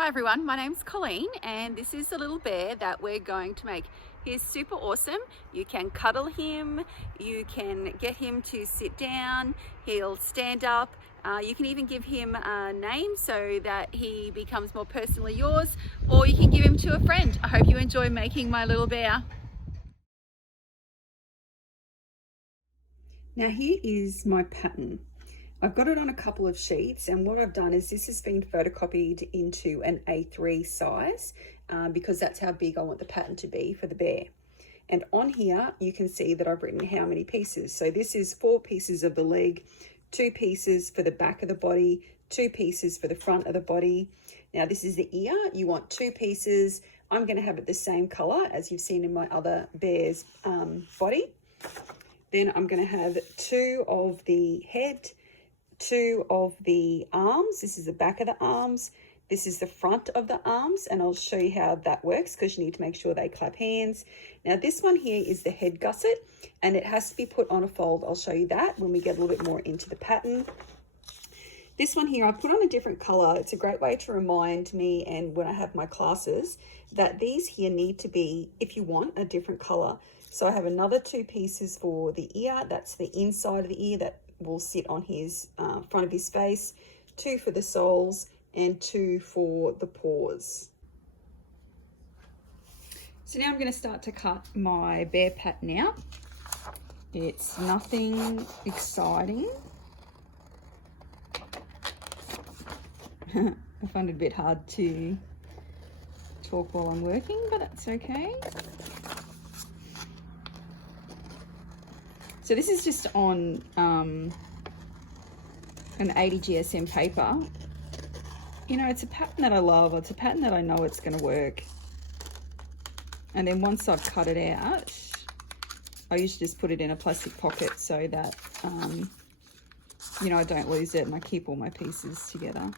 Hi everyone, my name's Colleen and this is the little bear that we're going to make. He's super awesome. You can cuddle him, you can get him to sit down, he'll stand up. You can even give him a name so that he becomes more personally yours, or you can give him to a friend. I hope you enjoy making my little bear. Now here is my pattern. I've got it on a couple of sheets, and what I've done is this has been photocopied into an A3 size because that's how big I want the pattern to be for the bear. And on here you can see that I've written how many pieces. So this is 4 pieces of the leg, 2 pieces for the back of the body, 2 pieces for the front of the body. Now this is the ear. You want 2 pieces. I'm going to have it the same color as you've seen in my other bear's body. Then I'm going to have 2 of the head, 2 of the arms. This is the back of the arms. This is the front of the arms, and I'll show you how that works because you need to make sure they clap hands. Now this one here is the head gusset, and it has to be put on a fold. I'll show you that when we get a little bit more into the pattern. This one here I put on a different color. It's a great way to remind me, and when I have my classes, that these here need to be, if you want, a different color. So I have another 2 pieces for the ear. That's the inside of the ear that will sit on his front of his face, 2 for the soles, and 2 for the paws. So now I'm going to start to cut my bear pattern out. It's nothing exciting. I find it a bit hard to talk while I'm working, but that's okay. So this is just on an 80 GSM paper. You know, it's a pattern that I love. It's a pattern that I know it's going to work. And then once I've cut it out, I usually just put it in a plastic pocket so that, you know, I don't lose it and I keep all my pieces together.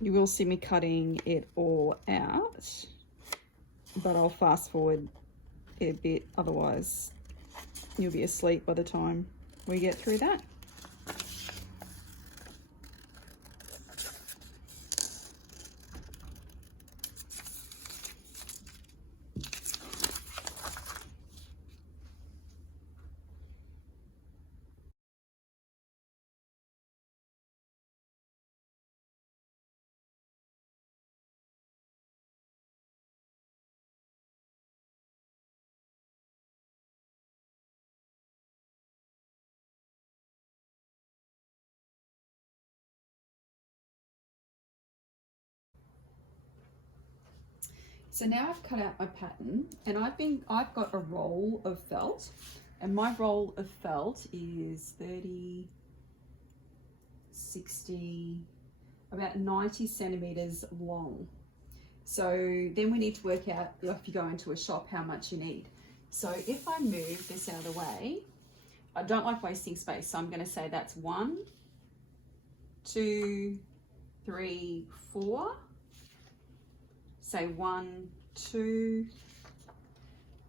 You will see me cutting it all out, but I'll fast forward a bit, otherwise you'll be asleep by the time we get through that. So now I've cut out my pattern, and I've got a roll of felt, and my roll of felt is 30, 60, about 90 centimeters long. So then we need to work out, if you go into a shop, how much you need. So if I move this out of the way, I don't like wasting space, so I'm going to say that's 1, 2, 3, 4. Say 1, 2,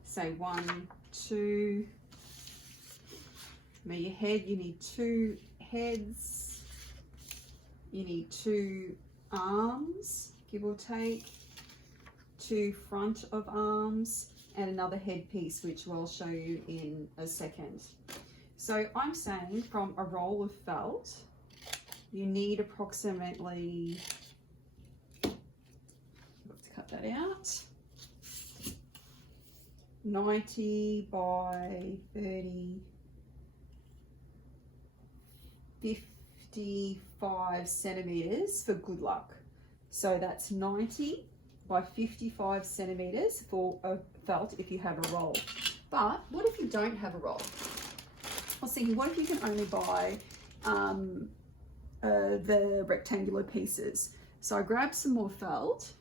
say 1, 2. Now your head, you need 2 heads, you need 2 arms, give or take, 2 front of arms, and another head piece, which I'll show you in a second. So I'm saying from a roll of felt, you need approximately, cut that out, 90 by 30, 55 centimeters for good luck. So that's 90 by 55 centimeters for a felt if you have a roll. But what if you don't have a roll? I was thinking, what if you can only buy the rectangular pieces? So I grabbed some more felt,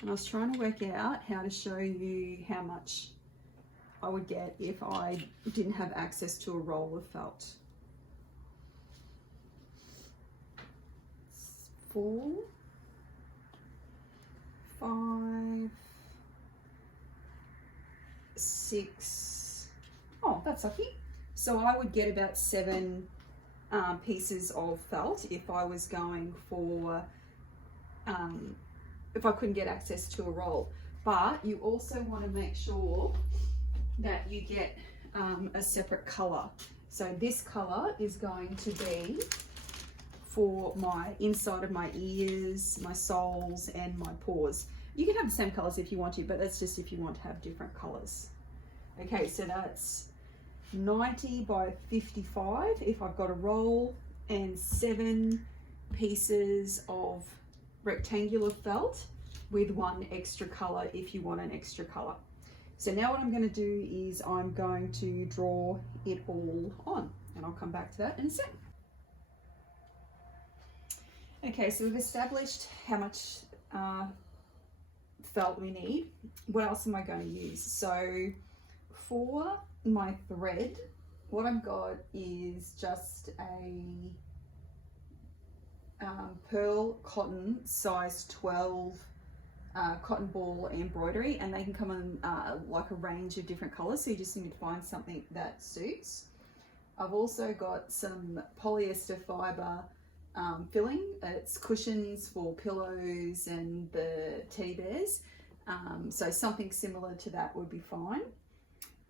and I was trying to work out how to show you how much I would get if I didn't have access to a roll of felt. 4, 5, 6. Oh, that's lucky. So I would get about 7 pieces of felt if I was going for, if I couldn't get access to a roll. But you also want to make sure that you get a separate color. So this color is going to be for my inside of my ears, my soles, and my paws. You can have the same colors if you want to, but that's just if you want to have different colors. Okay, so that's 90 by 55 if I've got a roll, and 7 pieces of rectangular felt with 1 extra color if you want an extra color. So now what I'm going to do is I'm going to draw it all on, and I'll come back to that in a sec. Okay, so we've established how much felt we need. What else am I going to use? So for my thread, what I've got is just a pearl cotton size 12 cotton ball embroidery, and they can come in like a range of different colors, so you just need to find something that suits. I've also got some polyester fiber filling. It's cushions for pillows and the teddy bears, so something similar to that would be fine.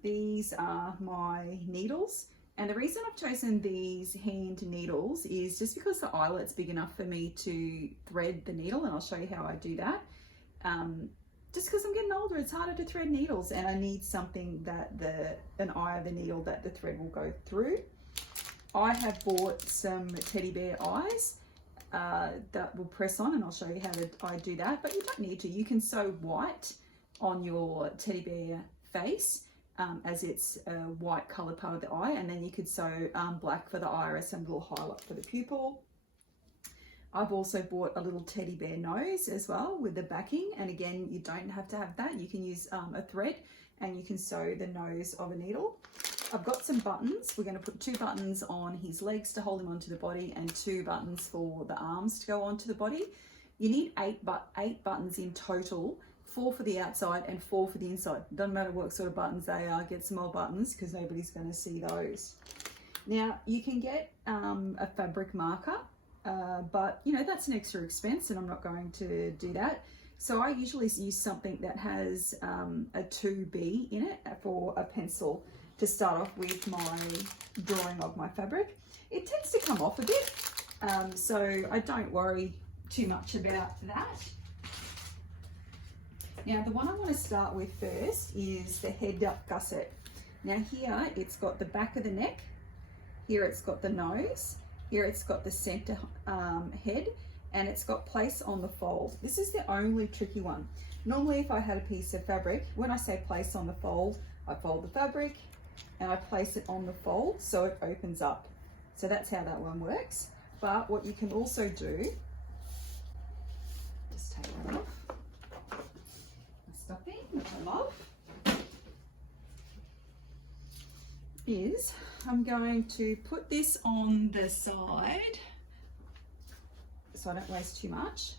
These are my needles, and the reason I've chosen these hand needles is just because the eyelet's big enough for me to thread the needle, and I'll show you how I do that. Just because I'm getting older, it's harder to thread needles, and I need something that an eye of the needle that the thread will go through. I have bought some teddy bear eyes that will press on, and I'll show you how I do that, but you don't need to. You can sew white on your teddy bear face as it's a white coloured part of the eye, and then you could sew black for the iris and a little highlight for the pupil. I've also bought a little teddy bear nose as well with the backing, and again, you don't have to have that. You can use a thread, and you can sew the nose of a needle. I've got some buttons. We're going to put 2 buttons on his legs to hold him onto the body, and 2 buttons for the arms to go onto the body. You need 8 buttons in total, 4 for the outside and 4 for the inside. Doesn't matter what sort of buttons they are, get small buttons because nobody's going to see those. Now you can get a fabric marker, but you know, that's an extra expense, and I'm not going to do that. So I usually use something that has a 2B in it for a pencil to start off with my drawing of my fabric. It tends to come off a bit, so I don't worry too much about that. Now the one I want to start with first is the head gusset. Now here it's got the back of the neck, here it's got the nose, here it's got the center head, and it's got place on the fold. This is the only tricky one. Normally if I had a piece of fabric, when I say place on the fold, I fold the fabric and I place it on the fold so it opens up. So that's how that one works. But what you can also do, just take that off, the stuffing, which I love, is I'm going to put this on the side so I don't waste too much.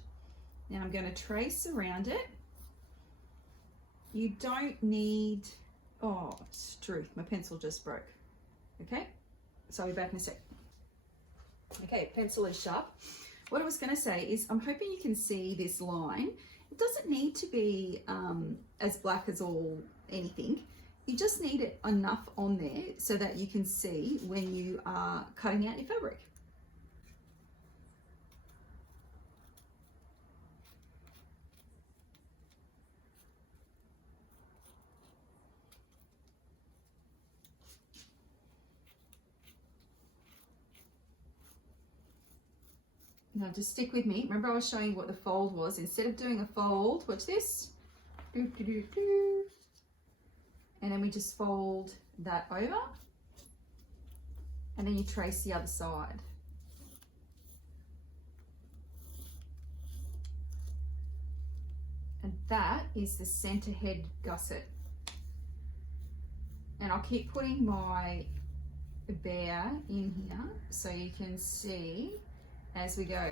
Now I'm going to trace around it. You don't need, oh, truth, my pencil just broke. Okay, so I'll be back in a sec. Okay, pencil is sharp. What I was going to say is I'm hoping you can see this line. It doesn't need to be as black as all anything. You just need it enough on there so that you can see when you are cutting out your fabric. Now just stick with me. Remember I was showing you what the fold was. Instead of doing a fold, watch this. And then we just fold that over. And then you trace the other side. And that is the center head gusset. And I'll keep putting my bear in here so you can see as we go.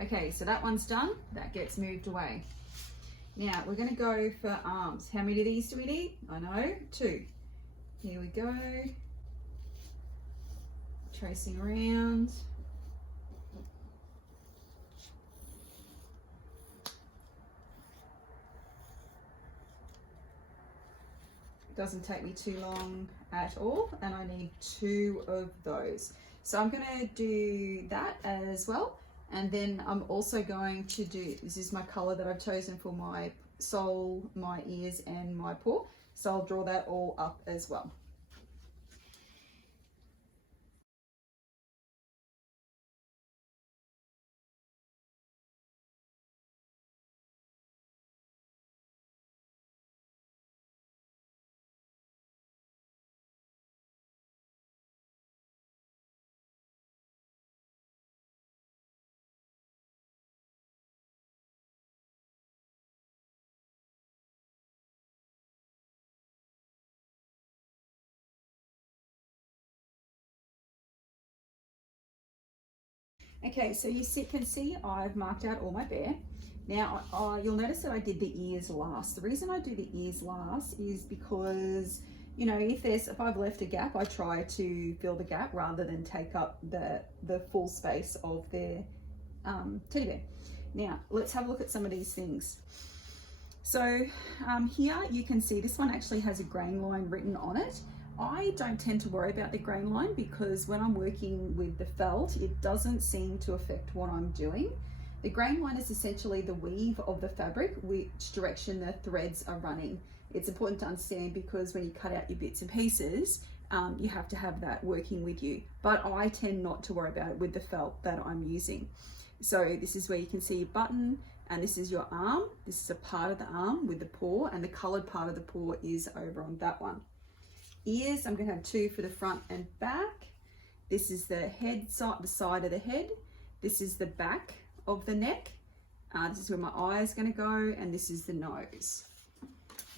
Okay, so that one's done. That gets moved away. Now we're going to go for arms. How many of these do we need? I know, 2. Here we go. tracing around. Doesn't take me too long at all, and I need 2 of those. So I'm going to do that as well, and then I'm also going to do, this is my color that I've chosen for my sole, my ears and my paw, so I'll draw that all up as well. Okay, so you can see I've marked out all my bear. Now, you'll notice that I did the ears last. The reason I do the ears last is because, you know, if I've left a gap, I try to fill the gap rather than take up the full space of their teddy bear. Now, let's have a look at some of these things. So here you can see this one actually has a grain line written on it. I don't tend to worry about the grain line because when I'm working with the felt, it doesn't seem to affect what I'm doing. The grain line is essentially the weave of the fabric, which direction the threads are running. It's important to understand because when you cut out your bits and pieces, you have to have that working with you. But I tend not to worry about it with the felt that I'm using. So this is where you can see your button, and this is your arm. This is a part of the arm with the paw, and the colored part of the paw is over on that one. Ears, I'm going to have 2 for the front and back. This is the head side, the side of the head. This is the back of the neck. This is where my eye is going to go, and this is the nose.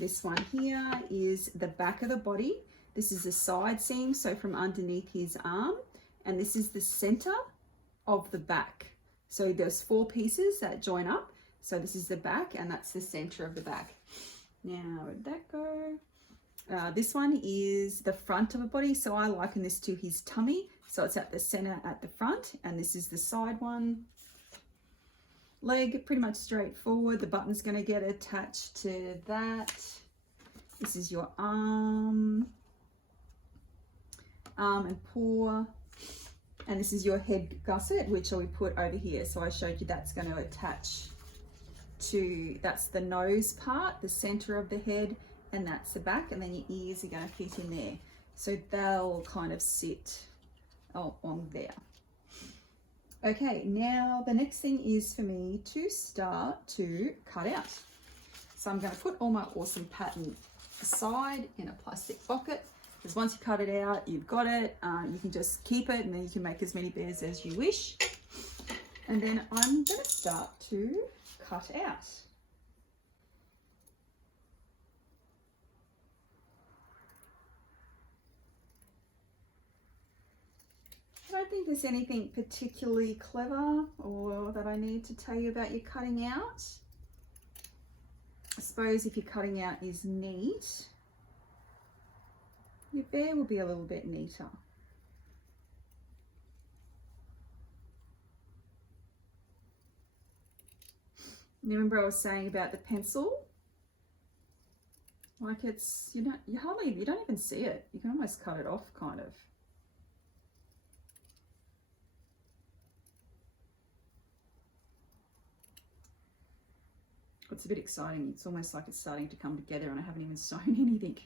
This one here is the back of the body. This is the side seam, so from underneath his arm, and this is the center of the back. So there's 4 pieces that join up. So this is the back, and that's the center of the back. Now, where'd that go? This one is the front of a body, so I liken this to his tummy. So it's at the center at the front, and this is the side one. Leg, pretty much straightforward. The button's going to get attached to that. This is your arm and paw. And this is your head gusset, which we put over here. So I showed you that's going to attach to, that's the nose part, the center of the head, and that's the back, and then your ears are going to fit in there. So they'll kind of sit on there. Okay, now the next thing is for me to start to cut out. So I'm going to put all my awesome pattern aside in a plastic bucket, because once you cut it out, you've got it. You can just keep it, and then you can make as many bears as you wish. And then I'm going to start to cut out. I don't think there's anything particularly clever or that I need to tell you about your cutting out. I suppose if your cutting out is neat, your bear will be a little bit neater. Remember I was saying about the pencil? Like it's, you don't even see it. You can almost cut it off kind of. It's a bit exciting. It's almost like it's starting to come together and I haven't even sewn anything.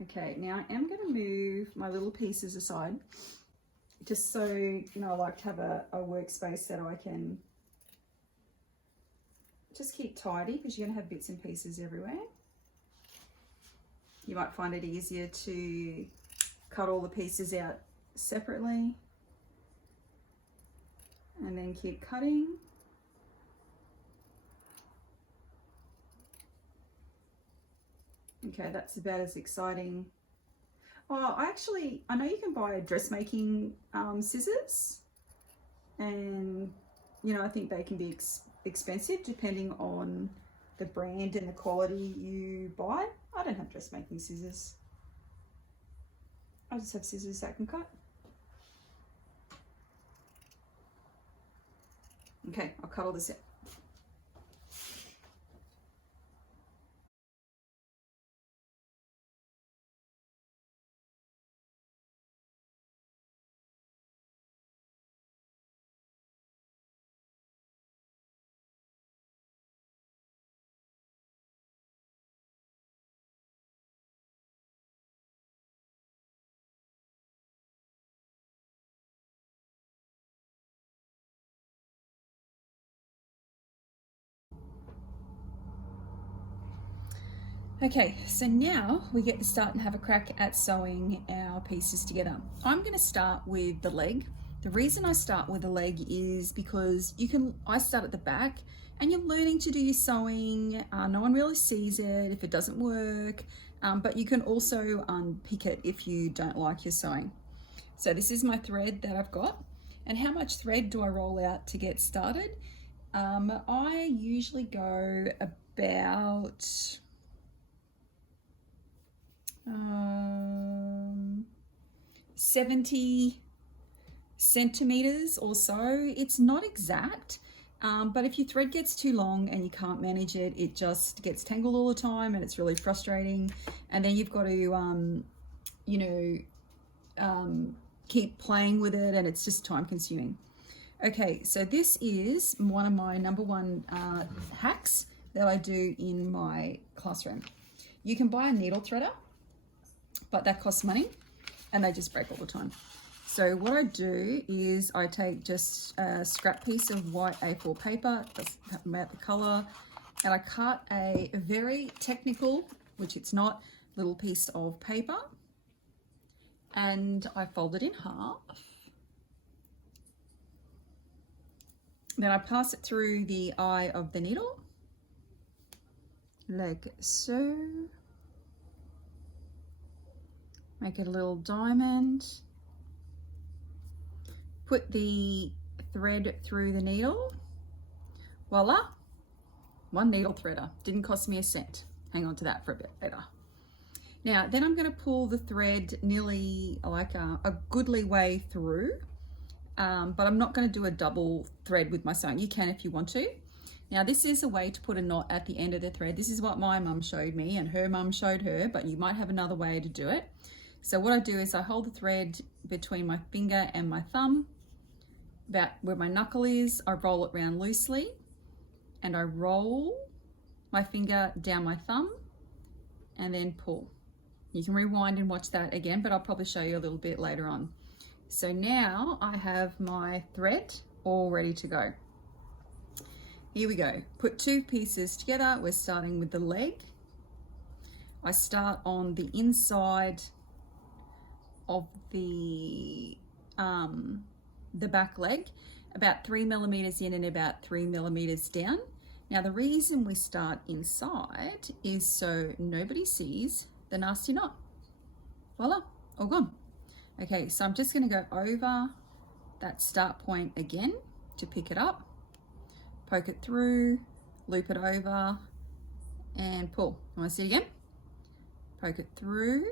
Okay, now I am going to move my little pieces aside just so, you know, I like to have a workspace that I can just keep tidy, because you're going to have bits and pieces everywhere. You might find it easier to cut all the pieces out separately and then keep cutting. Okay, that's about as exciting. Oh, I know you can buy dressmaking scissors, and you know, I think they can be expensive depending on the brand and the quality you buy. I don't have dressmaking scissors. I just have scissors that I can cut. Okay, I'll cut all this out. Okay, so now we get to start and have a crack at sewing our pieces together. I'm going to start with the leg. The reason I start with the leg is because I start at the back and you're learning to do your sewing. No one really sees it if it doesn't work, but you can also unpick it if you don't like your sewing. So this is my thread that I've got. And how much thread do I roll out to get started? I usually go about 70 centimeters or so. It's not exact, but if your thread gets too long and you can't manage it, it just gets tangled all the time and it's really frustrating. And then you've got to, keep playing with it and it's just time consuming. Okay, so this is one of my number one hacks that I do in my classroom. You can buy a needle threader, but that costs money and they just break all the time. So what I do is I take just a scrap piece of white A4 paper, doesn't matter the color, and I cut a very technical, which it's not, little piece of paper, and I fold it in half. Then I pass it through the eye of the needle, like so. Make it a little diamond. Put the thread through the needle. Voila, one needle threader. Didn't cost me a cent. Hang on to that for a bit later. Now, then I'm going to pull the thread nearly like a goodly way through, but I'm not going to do a double thread with my sewing. You can if you want to. Now, this is a way to put a knot at the end of the thread. This is what my mum showed me and her mum showed her, but you might have another way to do it. So what I do is I hold the thread between my finger and my thumb, about where my knuckle is. I roll it round loosely and I roll my finger down my thumb and then pull. You can rewind and watch that again, but I'll probably show you a little bit later on. So now I have my thread all ready to go. Here we go. Put two pieces together. We're starting with the leg. I start on the inside of the back leg, about 3 millimeters in and about 3 millimeters down. Now the reason we start inside is so nobody sees the nasty knot. Voila, all gone. Okay, so I'm just going to go over that start point again to pick it up, poke it through, loop it over and pull. You want to see it again? Poke it through,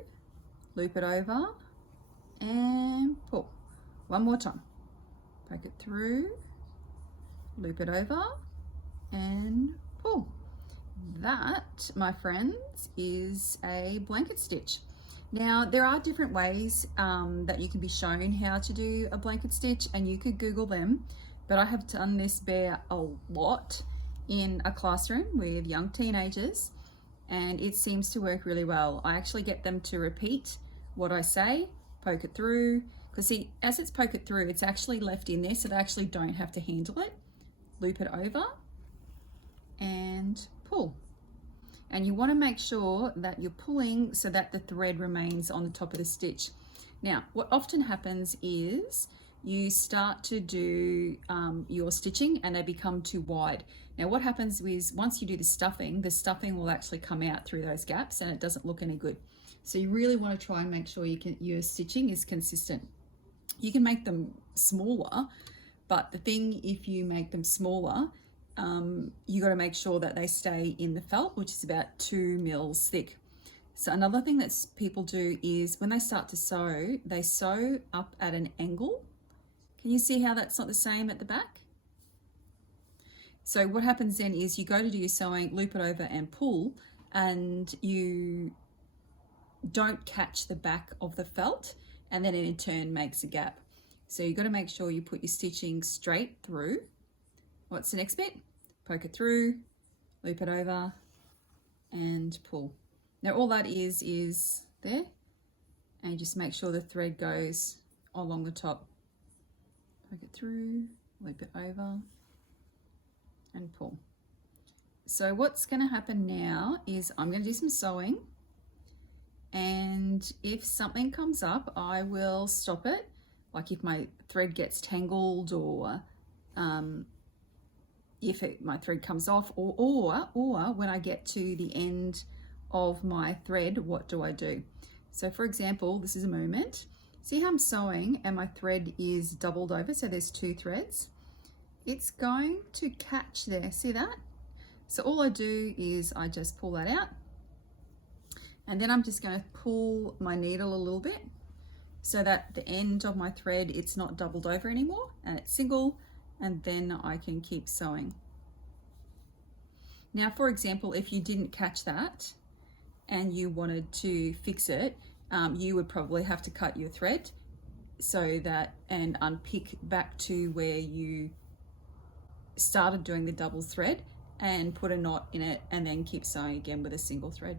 loop it over and pull. One more time. Poke it through, loop it over and pull. That, my friends, is a blanket stitch. Now there are different ways that you can be shown how to do a blanket stitch, and you could Google them, but I have done this bear a lot in a classroom with young teenagers and it seems to work really well. I actually get them to repeat what I say, poke it through, because see, as it's poke it through, it's actually left in there so they actually don't have to handle it. Loop it over and pull. And you want to make sure that you're pulling so that the thread remains on the top of the stitch. Now, what often happens is you start to do your stitching and they become too wide. Now, what happens is once you do the stuffing will actually come out through those gaps and it doesn't look any good. So you really want to try and make sure your stitching is consistent. You can make them smaller, but the thing, if you make them smaller, you got to make sure that they stay in the felt, which is about 2 mils thick. So another thing that people do is when they start to sew, they sew up at an angle. Can you see how that's not the same at the back? So what happens then is you go to do your sewing, loop it over and pull, and you don't catch the back of the felt, and then it in turn makes a gap. So you've got to make sure you put your stitching straight through. What's the next bit? Poke it through, loop it over and pull. Now all that is there, and you just make sure the thread goes along the top. Poke it through, loop it over and pull. So what's going to happen now is I'm going to do some sewing, and if something comes up I will stop it, like if my thread gets tangled, or if my thread comes off, or when I get to the end of my thread, what do I do? So for example, this is a moment. See how I'm sewing and my thread is doubled over, so there's two threads. It's going to catch there, see that? So all I do is I just pull that out, and then I'm just going to pull my needle a little bit so that the end of my thread, it's not doubled over anymore and it's single, and then I can keep sewing. Now for example, if you didn't catch that and you wanted to fix it, you would probably have to cut your thread so that, and unpick back to where you started doing the double thread and put a knot in it, and then keep sewing again with a single thread.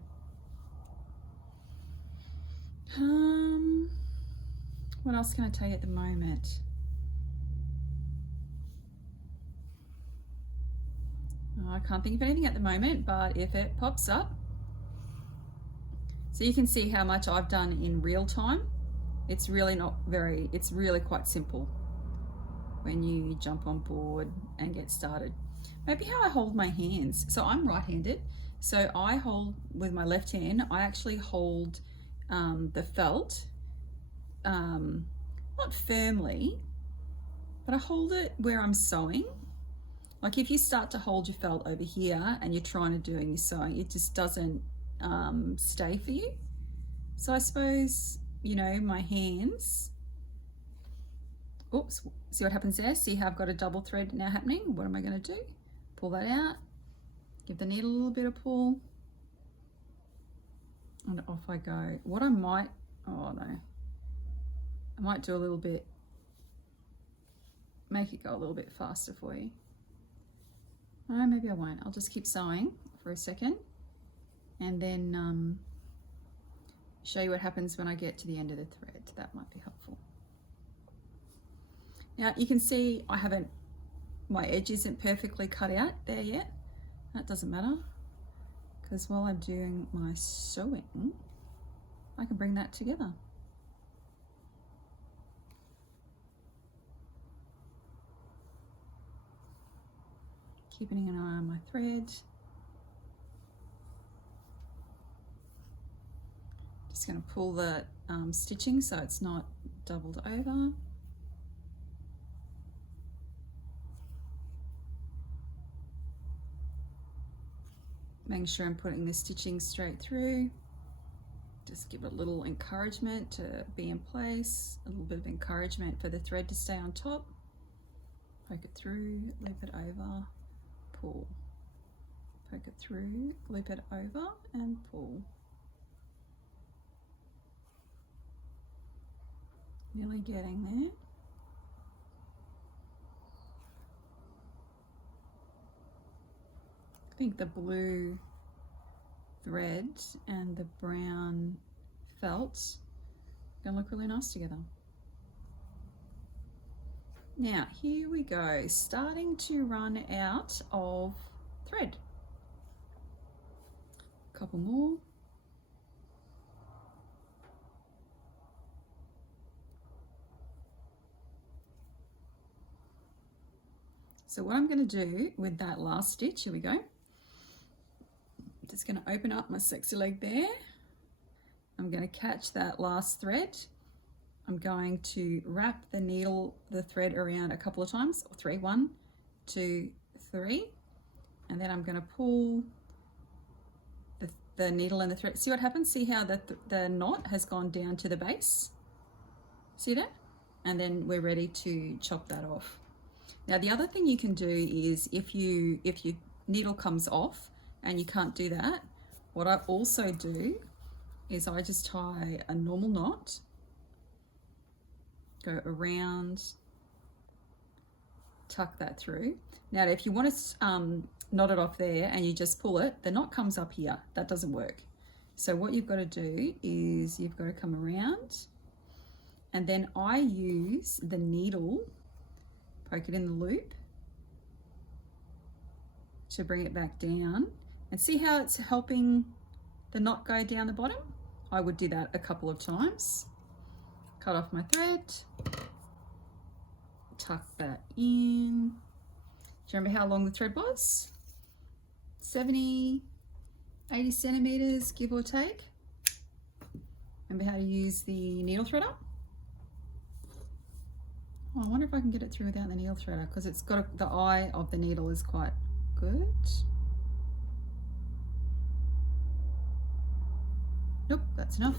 What else can I tell you at the moment? I can't think of anything at the moment, but if it pops up. So you can see how much I've done in real time. It's really it's really quite simple when you jump on board and get started. Maybe how I hold my hands. So I'm right-handed, so I hold with my left hand. I actually hold the felt, not firmly, but I hold it where I'm sewing. Like if you start to hold your felt over here and you're trying to do your sewing, it just doesn't stay for you. So I suppose, you know, my hands, oops, see what happens there? See how I've got a double thread now happening? What am I going to do? Pull that out, give the needle a little bit of pull, and off I go. What I might, oh no, I might do a little bit, make it go a little bit faster for you. Oh, maybe I won't. I'll just keep sewing for a second and then show you what happens when I get to the end of the thread. That might be helpful. Now you can see I haven't, my edge isn't perfectly cut out there yet. That doesn't matter, because while I'm doing my sewing, I can bring that together. Keeping an eye on my thread. Just going to pull the stitching so it's not doubled over. Making sure I'm putting the stitching straight through. Just give it a little encouragement to be in place, a little bit of encouragement for the thread to stay on top. Poke it through, loop it over, pull. Poke it through, loop it over and pull. Nearly getting there. I think the blue thread and the brown felt are gonna look really nice together. Now here we go, starting to run out of thread. A couple more. So what I'm going to do with that last stitch, here we go. Just going to open up my sexy leg there. I'm going to catch that last thread. I'm going to wrap the needle, the thread around a couple of times, or three, 1, 2, 3, and then I'm going to pull the needle and the thread. See what happens? See how the knot has gone down to the base? See that? And then we're ready to chop that off. Now the other thing you can do is if your needle comes off and you can't do that, what I also do is I just tie a normal knot, go around, tuck that through. Now if you want to knot it off there and you just pull it, the knot comes up here. That doesn't work. So what you've got to do is you've got to come around, and then I use the needle, poke it in the loop to bring it back down, and see how it's helping the knot go down the bottom? I would do that a couple of times. Cut off my thread, tuck that in. Do you remember how long the thread was? 70, 80 centimeters, give or take. Remember how to use the needle threader? Oh, I wonder if I can get it through without the needle threader, because it's got the eye of the needle is quite good. Nope, that's enough.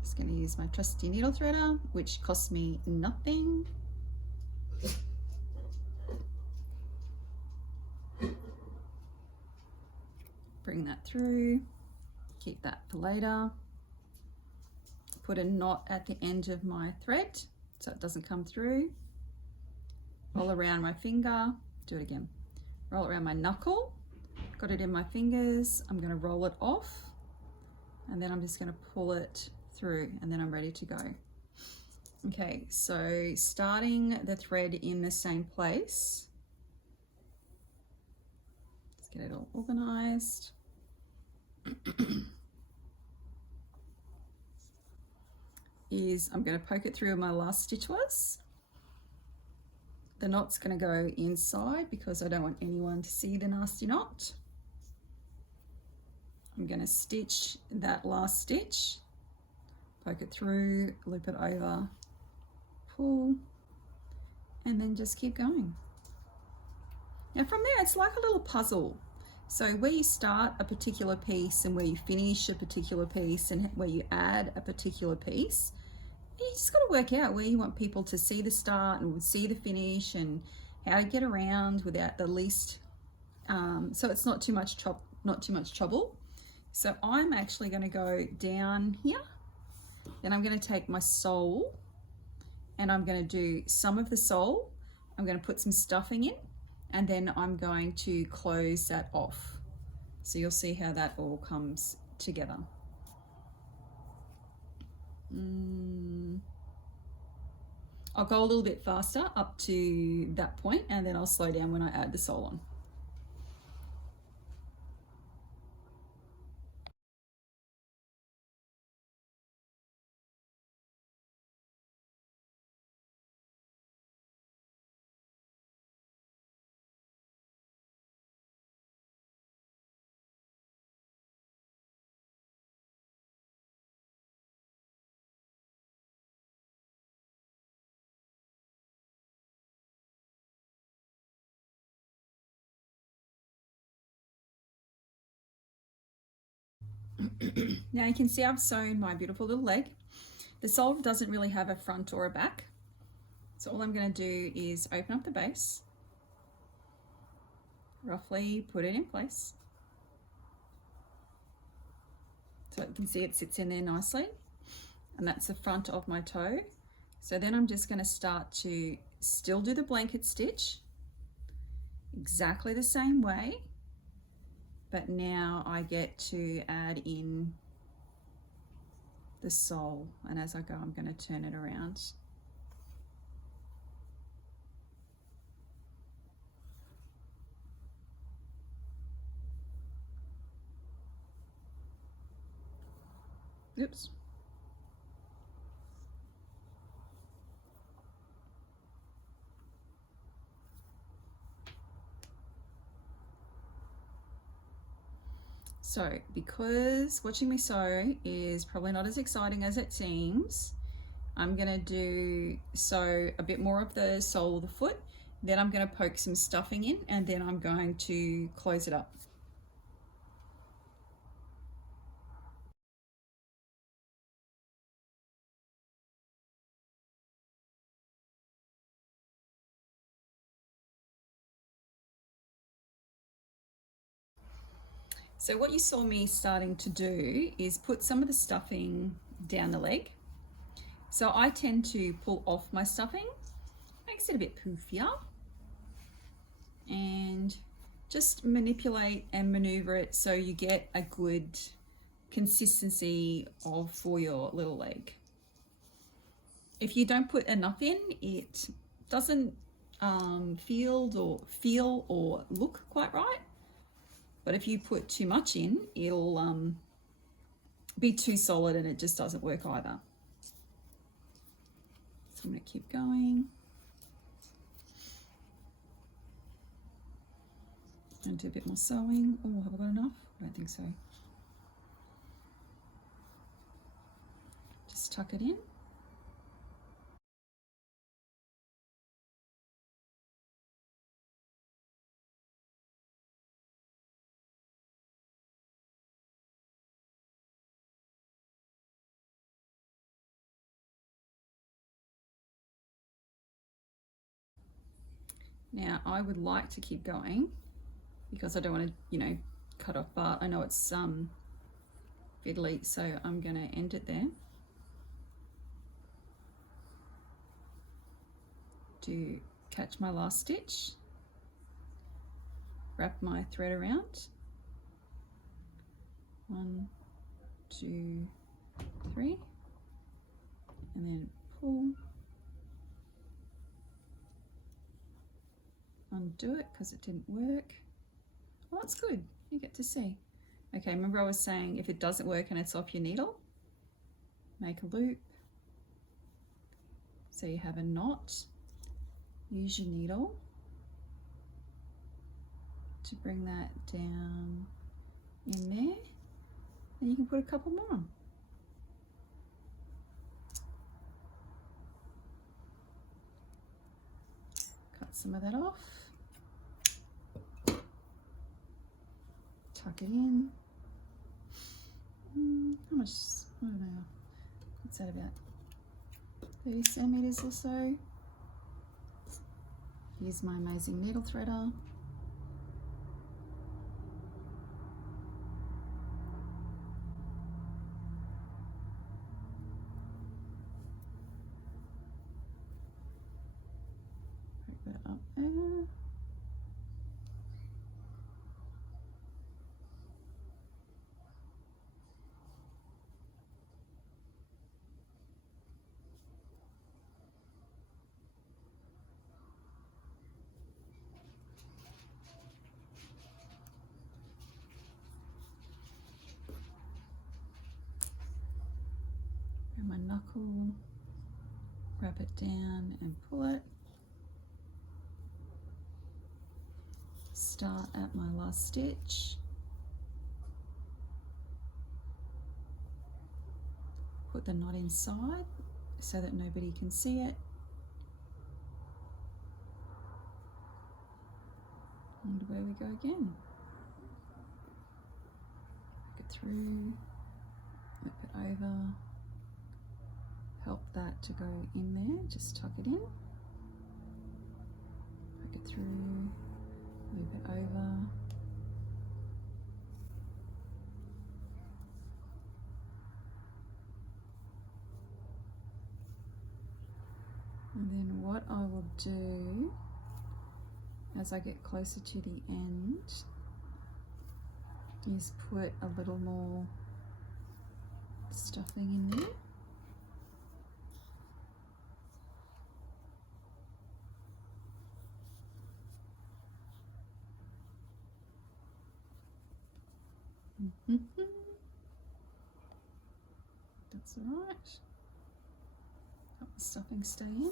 Just going to use my trusty needle threader, which costs me nothing. Bring that through, keep that for later. Put a knot at the end of my thread so it doesn't come through. Roll around my finger, do it again. Roll around my knuckle, got it in my fingers. I'm going to roll it off, and then I'm just going to pull it through, and then I'm ready to go. Okay, so starting the thread in the same place. Let's get it all organized. I'm going to poke it through where my last stitch was. The knot's going to go inside because I don't want anyone to see the nasty knot. I'm going to stitch that last stitch, poke it through, loop it over, pull, and then just keep going. Now from there, it's like a little puzzle. So where you start a particular piece and where you finish a particular piece and where you add a particular piece, you just got to work out where you want people to see the start and see the finish, and how to get around without the least, so it's not too much trouble. So I'm actually going to go down here, then I'm going to take my sole and I'm going to do some of the sole. I'm going to put some stuffing in, and then I'm going to close that off. So you'll see how that all comes together. I'll go a little bit faster up to that point, and then I'll slow down when I add the sole on. Now you can see I've sewn my beautiful little leg. The sole doesn't really have a front or a back. So all I'm going to do is open up the base, roughly put it in place. So you can see it sits in there nicely, and that's the front of my toe. So then I'm just going to start to still do the blanket stitch exactly the same way, but now I get to add in the sole, and as I go I'm going to turn it around. Oops. So because watching me sew is probably not as exciting as it seems, I'm going to sew a bit more of the sole of the foot, Then I'm going to poke some stuffing in, and then I'm going to close it up. So what you saw me starting to do is put some of the stuffing down the leg. So I tend to pull off my stuffing, makes it a bit poofier, and just manipulate and maneuver it so you get a good consistency for your little leg. If you don't put enough in, it doesn't feel or look quite right. But if you put too much in, it'll be too solid and it just doesn't work either. So I'm going to keep going. And do a bit more sewing. Oh, have I got enough? I don't think so. Just tuck it in. Now I would like to keep going because I don't want to, you know, cut off, but I know it's fiddly, so I'm going to end it there. To catch my last stitch, wrap my thread around, 1, 2, 3, and then pull, undo it because it didn't work. Well, that's good, you get to see. Okay, remember I was saying if it doesn't work and it's off your needle, make a loop so you have a knot. Use your needle to bring that down in there, and you can put a couple more on. Cut some of that off, tuck it in. How much, I don't know, what's that, about 30 centimeters or so. Use my amazing needle threader. Put that up there. My knuckle, wrap it down and pull it. Start at my last stitch. Put the knot inside so that nobody can see it. And away we go again. Work it through, flip it over. Help that to go in there, just tuck it in, poke it through, loop it over. And then what I will do as I get closer to the end is put a little more stuffing in there. That's all right. Help the stuffing stay in.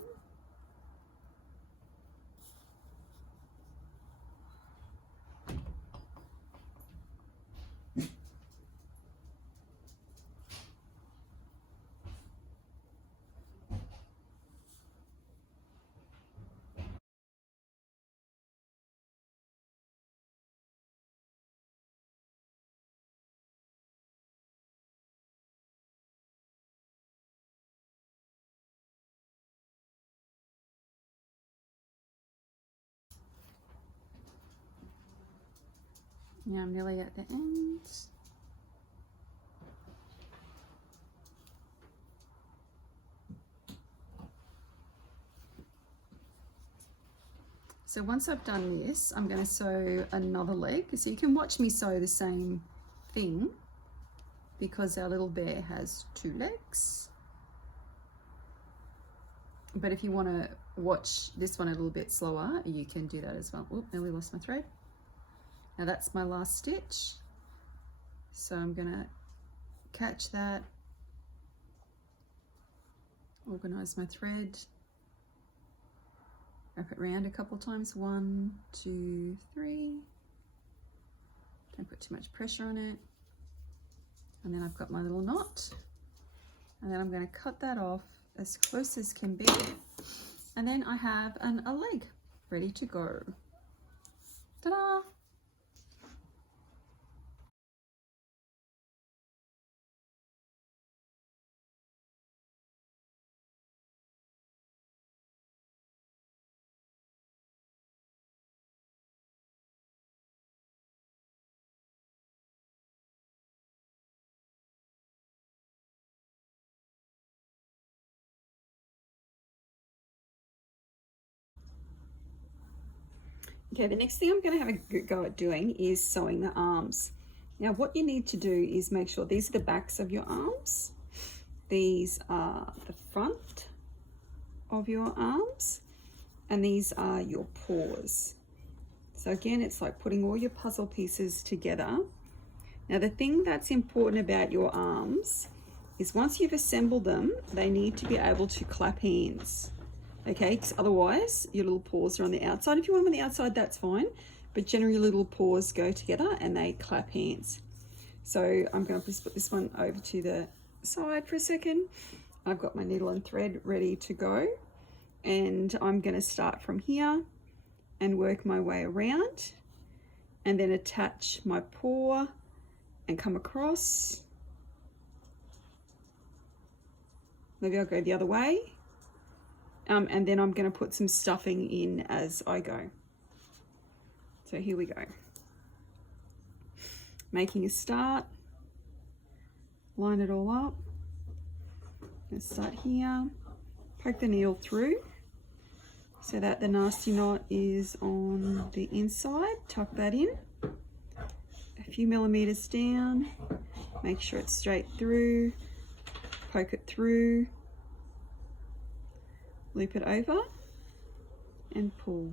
Now I'm nearly at the end. So once I've done this, I'm going to sew another leg. So you can watch me sew the same thing because our little bear has 2 legs. But if you want to watch this one a little bit slower, you can do that as well. Oop, nearly lost my thread. Now that's my last stitch. So I'm going to catch that, organize my thread, wrap it around a couple times. 1, 2, 3. Don't put too much pressure on it. And then I've got my little knot. And then I'm going to cut that off as close as can be. And then I have a leg ready to go. Ta-da! Okay, the next thing I'm going to have a go at doing is sewing the arms. Now what you need to do is make sure these are the backs of your arms. These are the front of your arms. And these are your paws. So again, it's like putting all your puzzle pieces together. Now the thing that's important about your arms is once you've assembled them, they need to be able to clap hands. Okay, because otherwise your little paws are on the outside. If you want them on the outside, that's fine. But generally little paws go together and they clap hands. So I'm going to just put this one over to the side for a second. I've got my needle and thread ready to go. And I'm going to start from here and work my way around. And then attach my paw and come across. Maybe I'll go the other way. And then I'm going to put some stuffing in as I go. So here we go. Making a start. Line it all up. Let's start here. Poke the needle through so that the nasty knot is on the inside. Tuck that in. A few millimeters down. Make sure it's straight through. Poke it through. Loop it over and pull.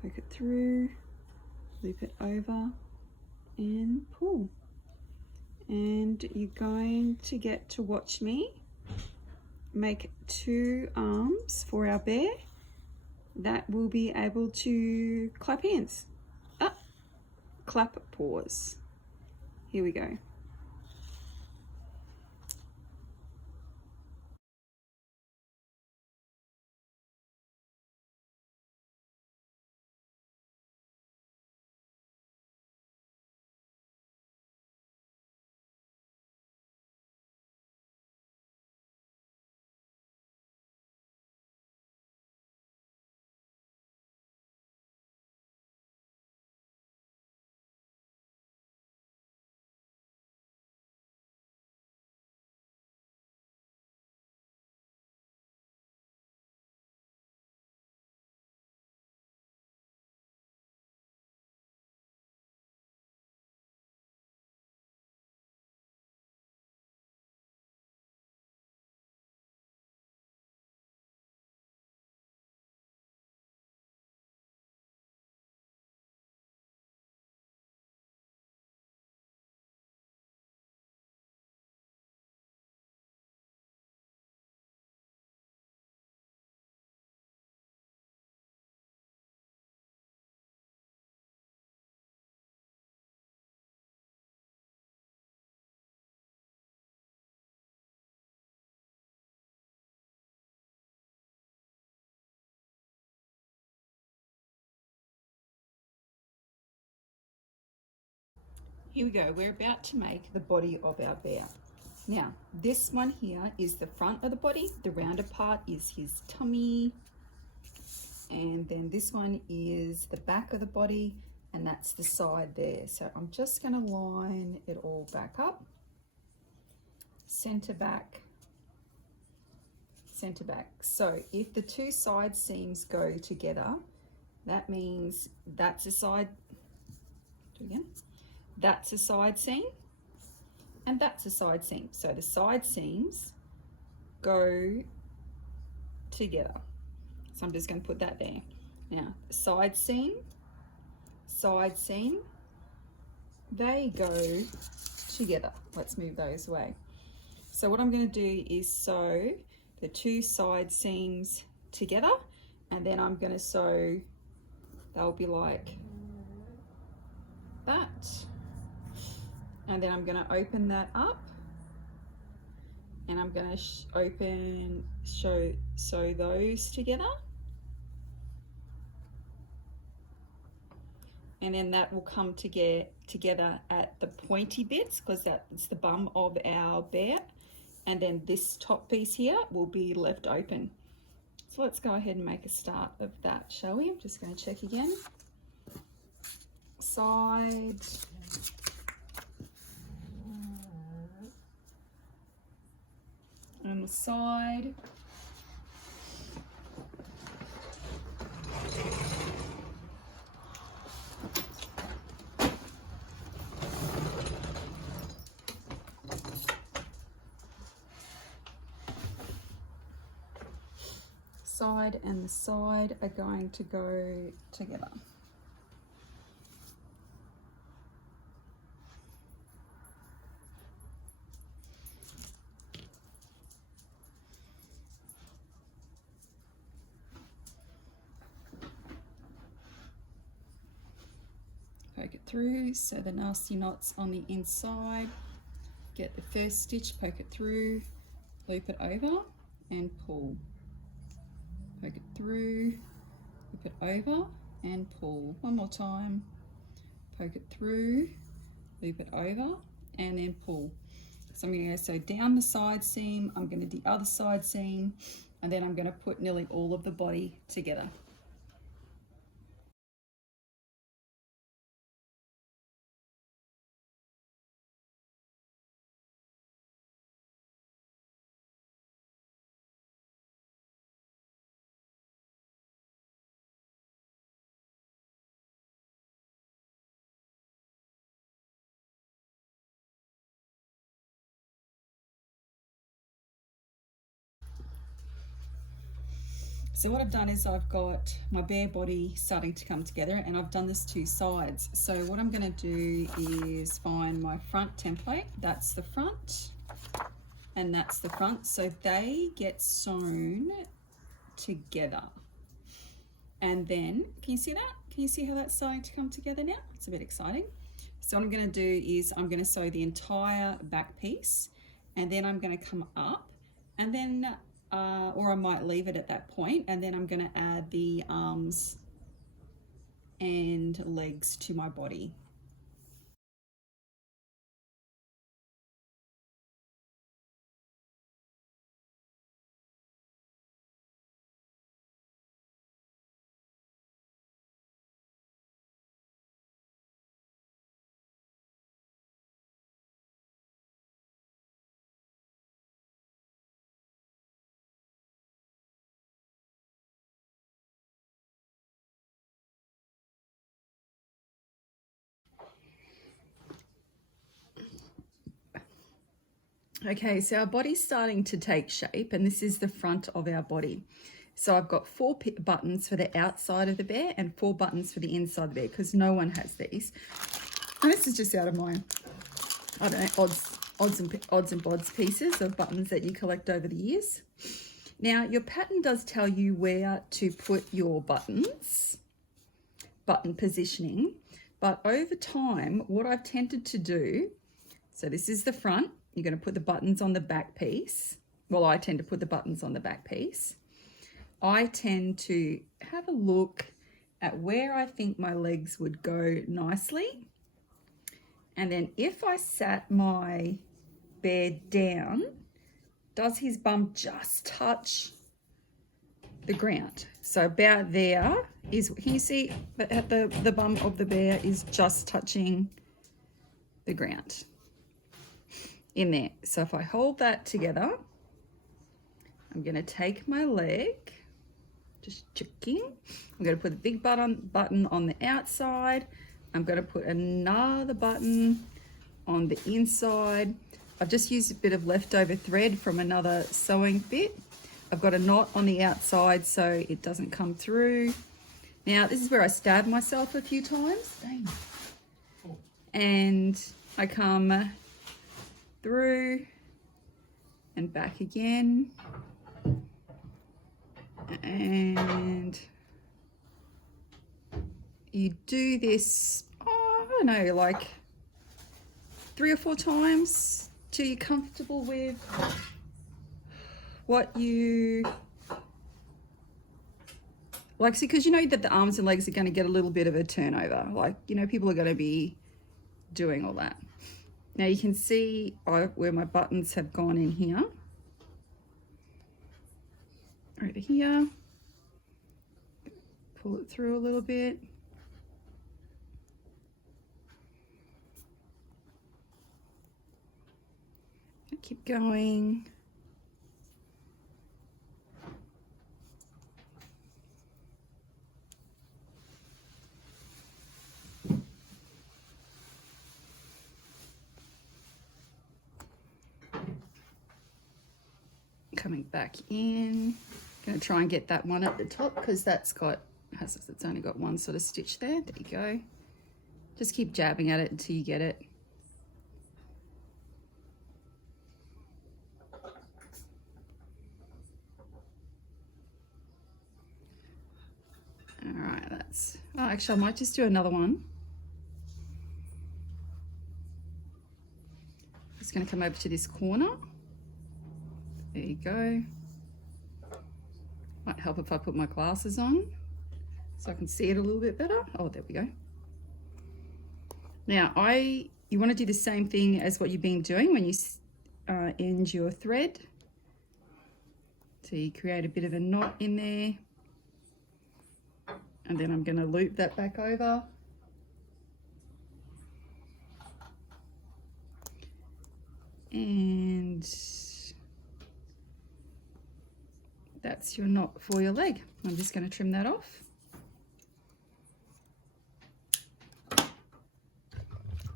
Poke it through, loop it over and pull. And you're going to get to watch me make 2 arms for our bear that will be able to clap hands. Clap paws. Here we go. Here we go, we're about to make the body of our bear. Now, this one here is the front of the body, the rounder part is his tummy, and then this one is the back of the body, and that's the side there. So I'm just going to line it all back up, center back, center back. So if the two side seams go together, that means that's a side, do it again, that's a side seam, and that's a side seam. So the side seams go together. So I'm just going to put that there. Now, side seam, they go together. Let's move those away. So what I'm going to do is sew the two side seams together, and then I'm going to sew, they'll be like that, and then I'm going to open that up, and I'm going to sew those together, and then that will come together at the pointy bits, because that's the bum of our bear, and then this top piece here will be left open. So let's go ahead and make a start of that, shall we? I'm just going to check again. Side, and the side, side and the side are going to go together. Poke it through, so the nasty knots on the inside. Get the first stitch, poke it through, loop it over and pull. Poke it through, loop it over and pull. One more time. Poke it through, loop it over and then pull. So I'm going to go sew down the side seam, I'm going to do the other side seam, and then I'm going to put nearly all of the body together. So what I've done is I've got my bare body starting to come together, and I've done this two sides. So what I'm going to do is find my front template. That's the front and that's the front. So they get sewn together. And then, can you see that? Can you see how that's starting to come together now? It's a bit exciting. So what I'm going to do is I'm going to sew the entire back piece, and then I'm going to come up, and then or I might leave it at that point, and then I'm going to add the arms and legs to my body. Okay, so our body's starting to take shape, and this is the front of our body. So I've got 4 buttons for the outside of the bear and 4 buttons for the inside of the bear, because no one has these. And this is just out of my, I don't know, odds and bods pieces of buttons that you collect over the years. Now, your pattern does tell you where to put your buttons, button positioning, but over time, what I've tended to do, so this is the front, you're going to put the buttons on the back piece. Well, I tend to put the buttons on the back piece. I tend to have a look at where I think my legs would go nicely. And then if I sat my bear down, does his bum just touch the ground. So about there is, can you see that at the bum of the bear is just touching the ground in there. So if I hold that together, I'm going to take my leg, just checking. I'm going to put a big button on the outside. I'm going to put another button on the inside. I've just used a bit of leftover thread from another sewing bit. I've got a knot on the outside so it doesn't come through. Now this is where I stab myself a few times. Dang. And I come through and back again. And you do this, I don't know, like 3 or 4 times till you're comfortable with what you like. See, because you know that the arms and legs are going to get a little bit of a turnover, like, you know, people are going to be doing all that. Now you can see where my buttons have gone in here, over here, pull it through a little bit. Keep going. Coming back in. Going to try and get that one at the top because it's only got one sort of stitch there. There you go. Just keep jabbing at it until you get it. All right, actually I might just do another one. Just going to come over to this corner. There you go. Might help if I put my glasses on so I can see it a little bit better. Oh, there we go. Now you want to do the same thing as what you've been doing when you end your thread. So you create a bit of a knot in there. And then I'm going to loop that back over. And that's your knot for your leg. I'm just going to trim that off.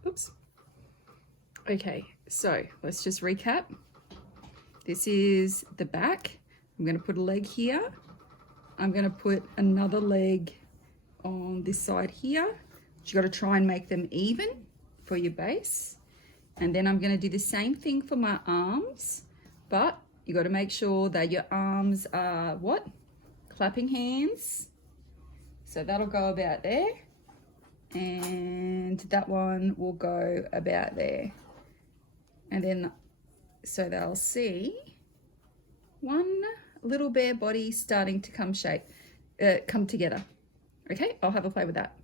Oops. Okay, so let's just recap. This is the back. I'm going to put a leg here. I'm going to put another leg on this side here. You got to try and make them even for your base. And then I'm going to do the same thing for my arms, but you got to make sure that your arms are what? Clapping hands. So that'll go about there. And that one will go about there. And then, so they'll see one little bear body starting to come together. Okay, I'll have a play with that.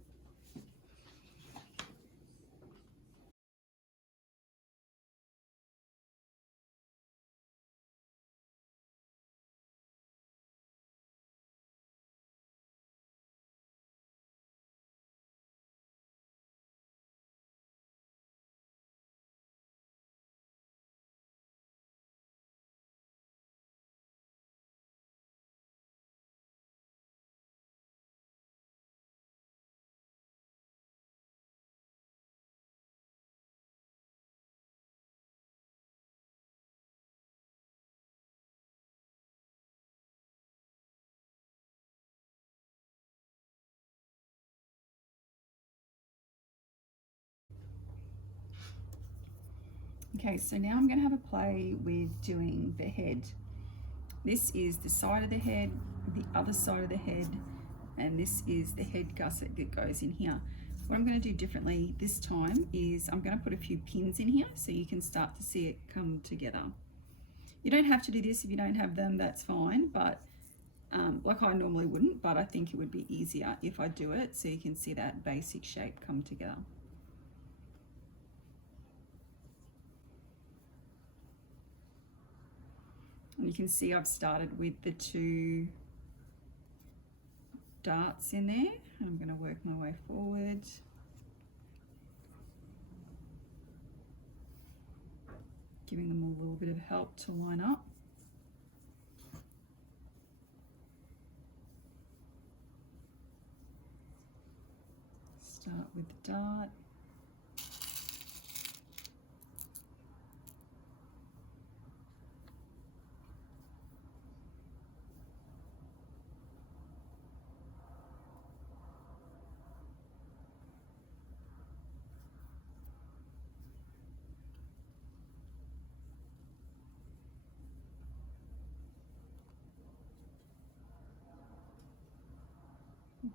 Okay, so now I'm going to have a play with doing the head. This is the side of the head, the other side of the head, and this is the head gusset that goes in here. What I'm going to do differently this time is I'm going to put a few pins in here so you can start to see it come together. You don't have to do this if you don't have them, that's fine, but like I normally wouldn't, but I think it would be easier if I do it so you can see that basic shape come together. And you can see I've started with the two darts in there. I'm going to work my way forward. Giving them a little bit of help to line up. Start with the dart.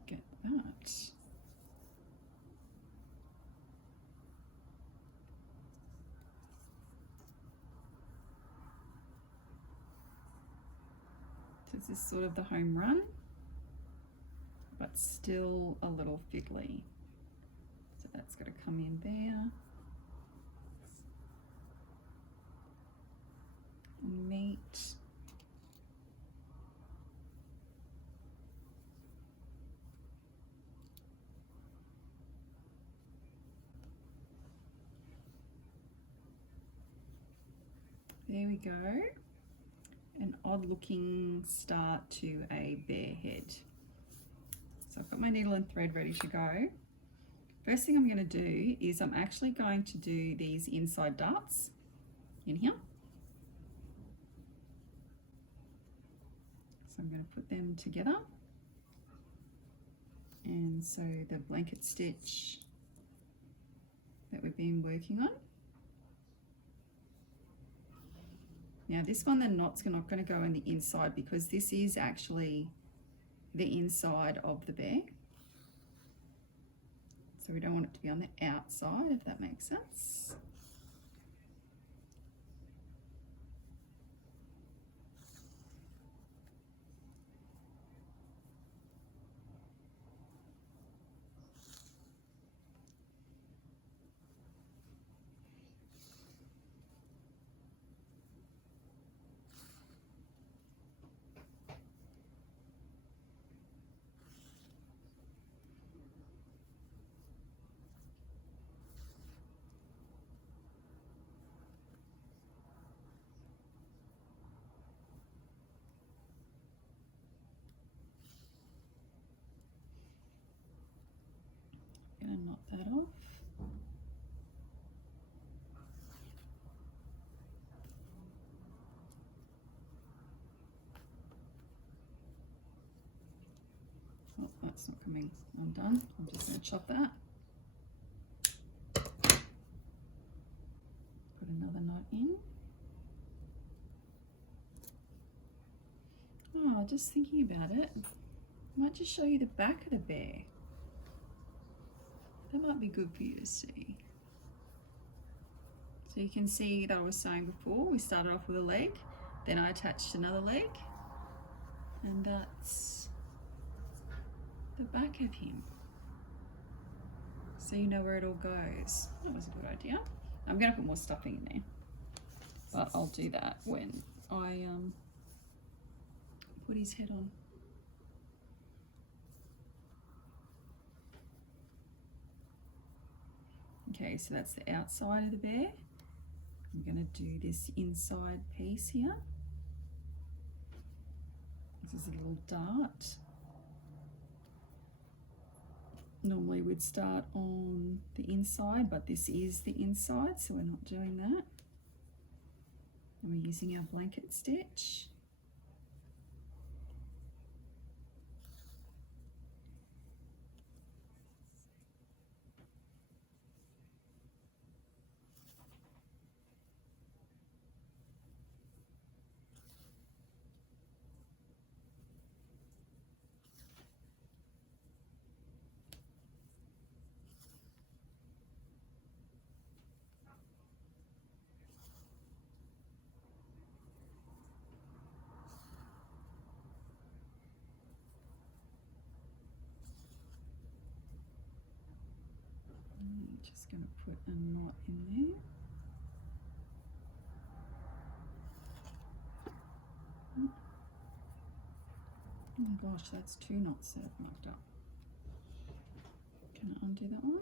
Get that. This is sort of the home run, but still a little fiddly. So that's got to come in there. And meet. There we go. An odd looking start to a bear head. So I've got my needle and thread ready to go. First thing I'm going to do is I'm actually going to do these inside darts in here. So I'm going to put them together. And so the blanket stitch that we've been working on. Now this one, the knot's not going to go in the inside because this is actually the inside of the bear. So we don't want it to be on the outside, if that makes sense. Gonna knot that off. Oh, that's not coming undone. I'm just going to chop that. Put another knot in. Oh, just thinking about it, I might just show you the back of the bear. That might be good for you to see. So you can see that I was saying before, we started off with a leg, then I attached another leg, and that's the back of him. So you know where it all goes. That was a good idea. I'm going to put more stuffing in there, but I'll do that when I put his head on. Okay, so that's the outside of the bear. I'm going to do this inside piece here. This is a little dart. Normally we'd start on the inside, but this is the inside, so we're not doing that. And we're using our blanket stitch. Just going to put a knot in there. Oh my gosh, that's 2 knots that I've marked up. Can I undo that one?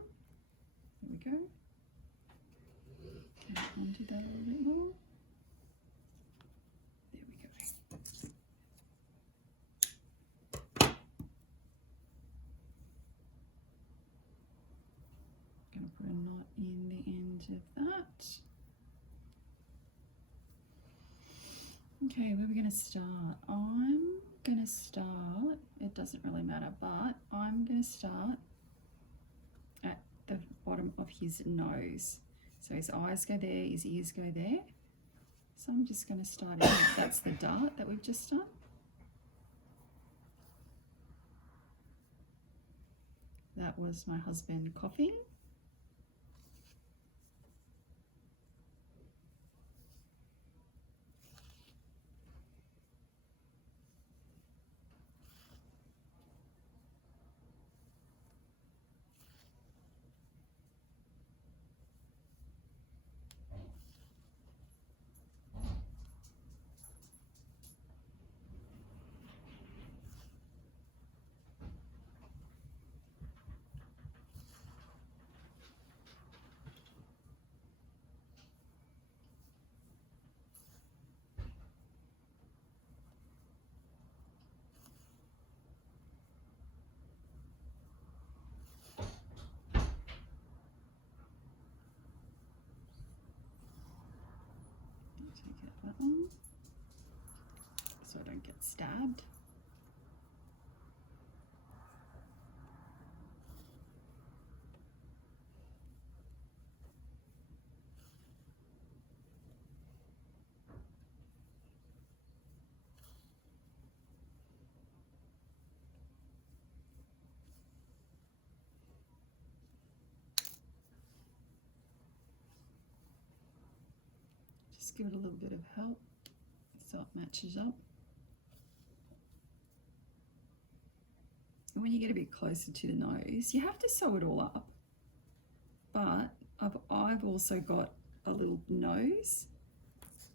There we go. Can I undo that a little bit more? There we go. Going to put a knot in the end of that. Okay, where are we going to start? I'm going to start, it doesn't really matter, but I'm going to start at the bottom of his nose. So his eyes go there, his ears go there. So I'm just going to start in. That's the dart that we've just done. That was my husband coughing. Take out that one so I don't get stabbed. Just give it a little bit of help so it matches up. And when you get a bit closer to the nose, you have to sew it all up. But I've also got a little nose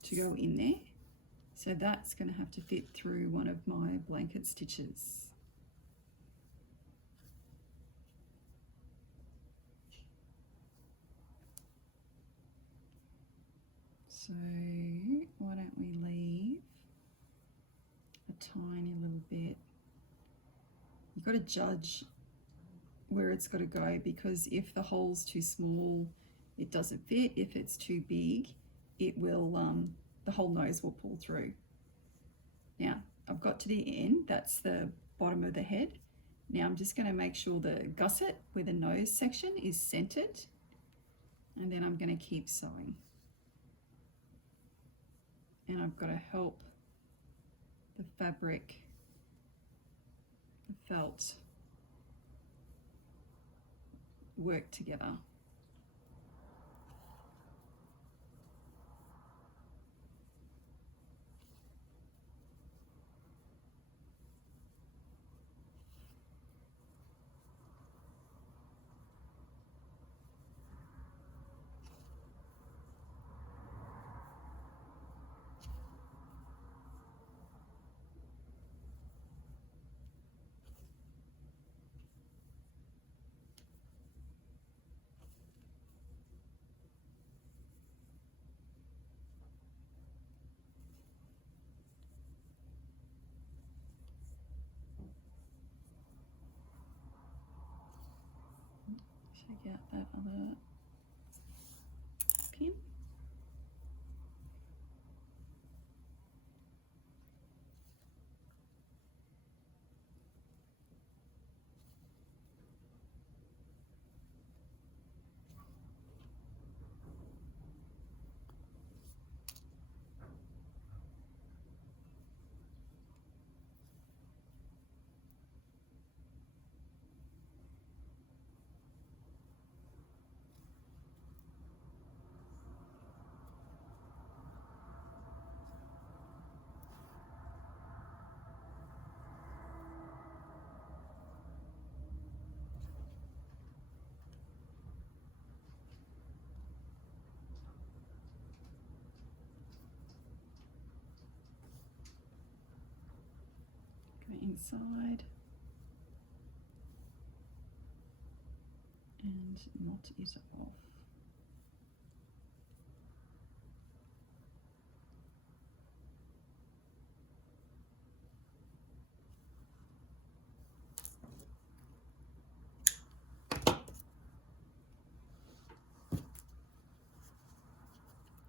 to go in there. So that's going to have to fit through one of my blanket stitches. So why don't we leave a tiny little bit. You've got to judge where it's got to go, because if the hole's too small, it doesn't fit. If it's too big, it will, the whole nose will pull through. Now, I've got to the end, that's the bottom of the head. Now I'm just going to make sure the gusset where the nose section is centered, and then I'm going to keep sewing. And I've got to help the fabric, the felt, work together. Check out that other pin. inside and knot it off.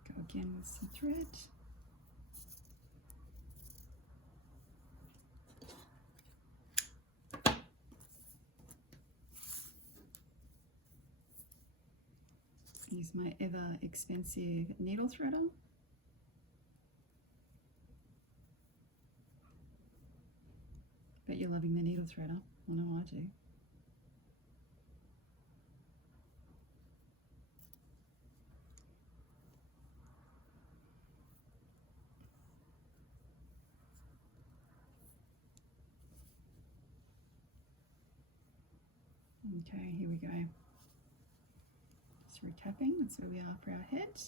Go again with some thread. Use my ever expensive needle threader. Bet you're loving the needle threader. I know I do. Okay, here we go. Just recapping, that's where we are for our head.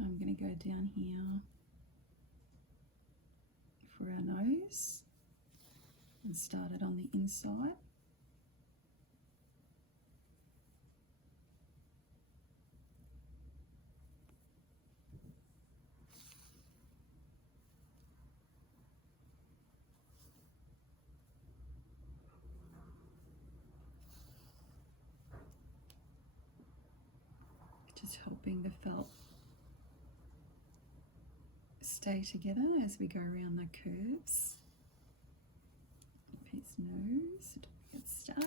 I'm going to go down here for our nose and start it on the inside. Just helping the felt stay together as we go around the curves. His nose, don't get stabbed.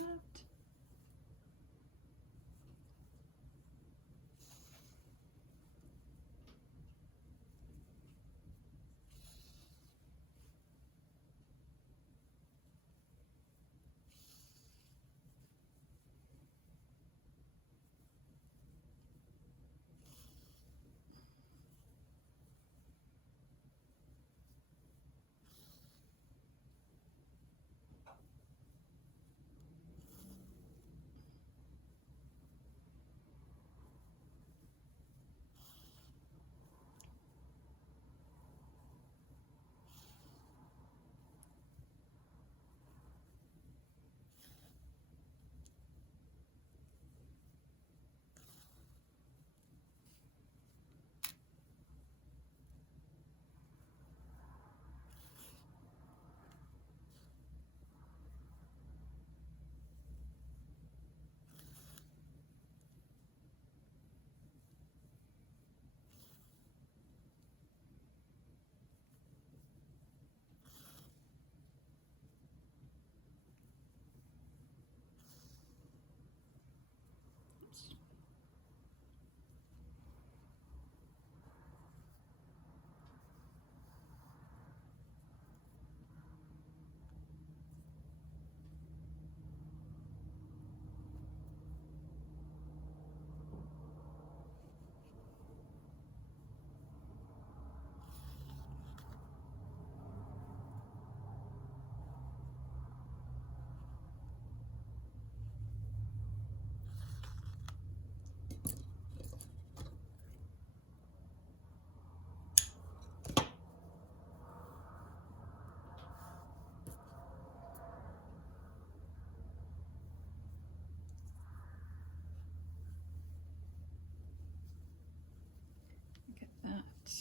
That.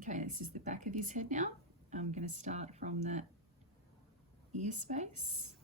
Okay, this is the back of his head now. I'm going to start from that ear space.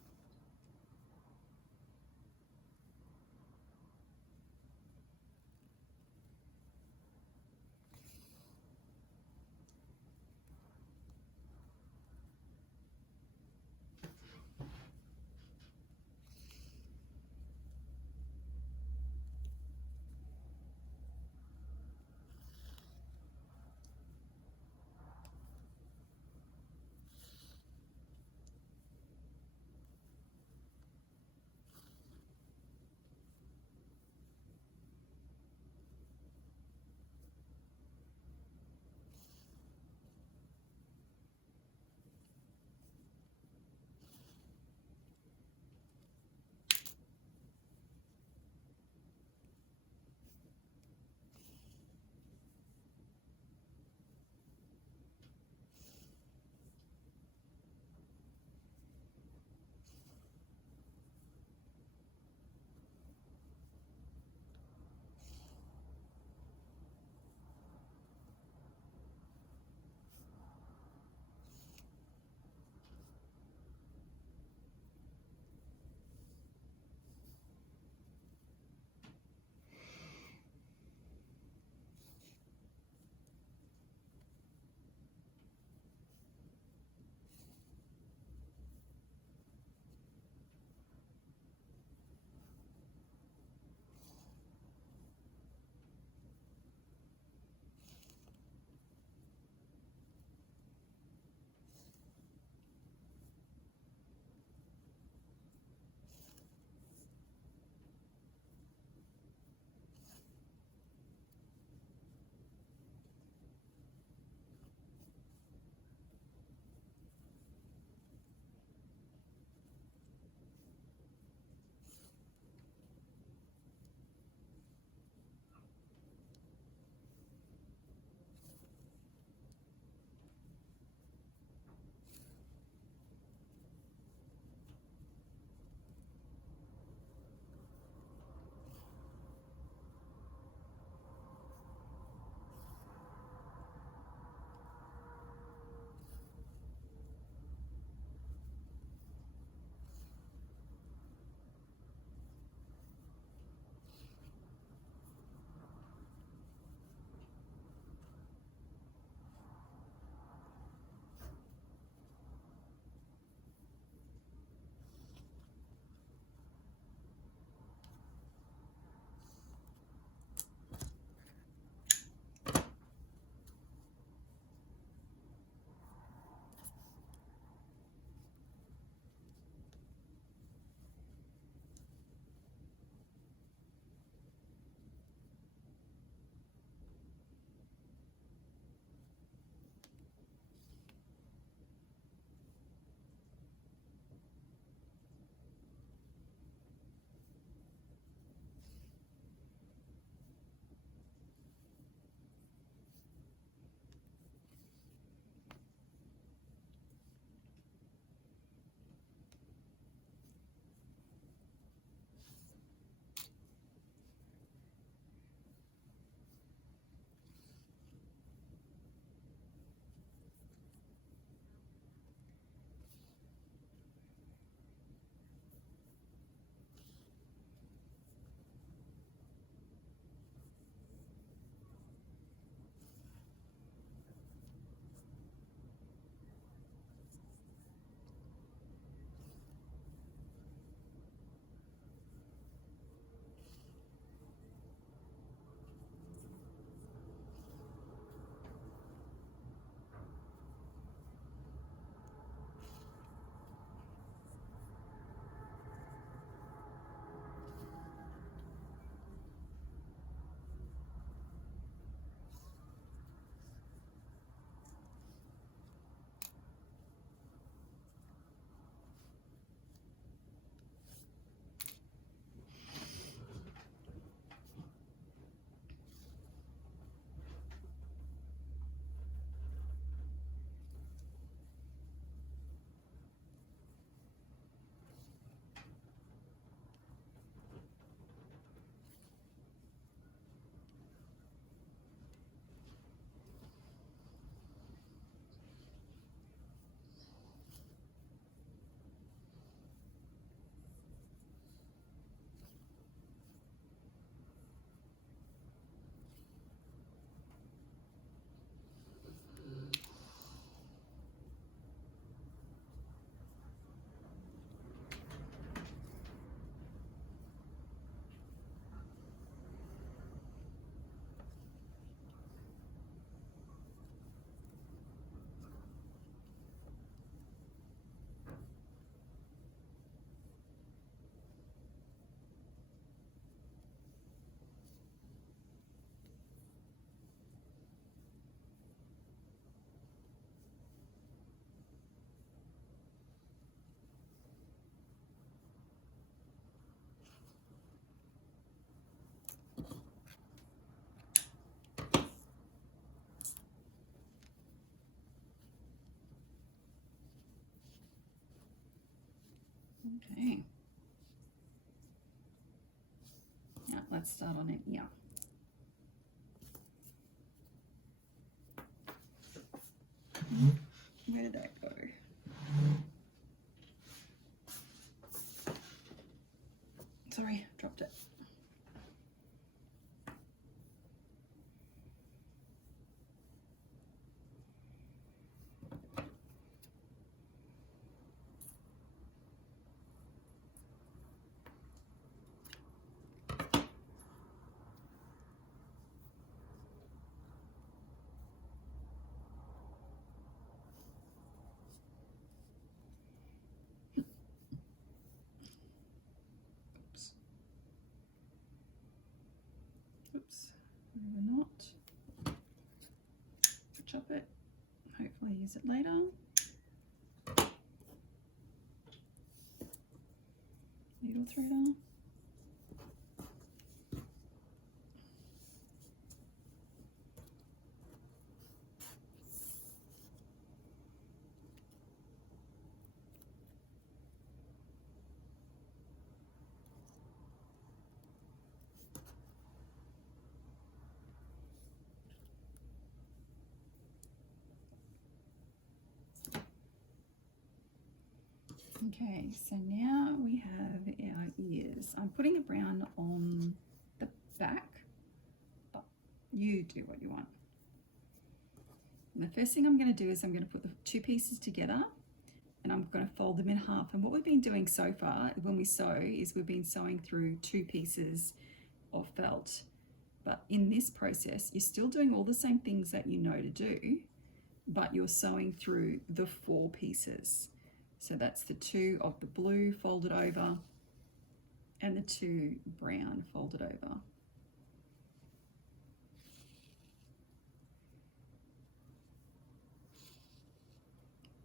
Okay. Now let's start on an ear. Where did that go? Sorry, dropped it. Oops, maybe not. Chop it. Hopefully use it later. Needle threader. Okay, so now we have our ears. I'm putting a brown on the back, but you do what you want. And the first thing I'm going to do is I'm going to put the two pieces together and I'm going to fold them in half. And what we've been doing so far when we sew is we've been sewing through two pieces of felt. But in this process, you're still doing all the same things that you know to do, but you're sewing through the four pieces. So that's the two of the blue folded over and the two brown folded over.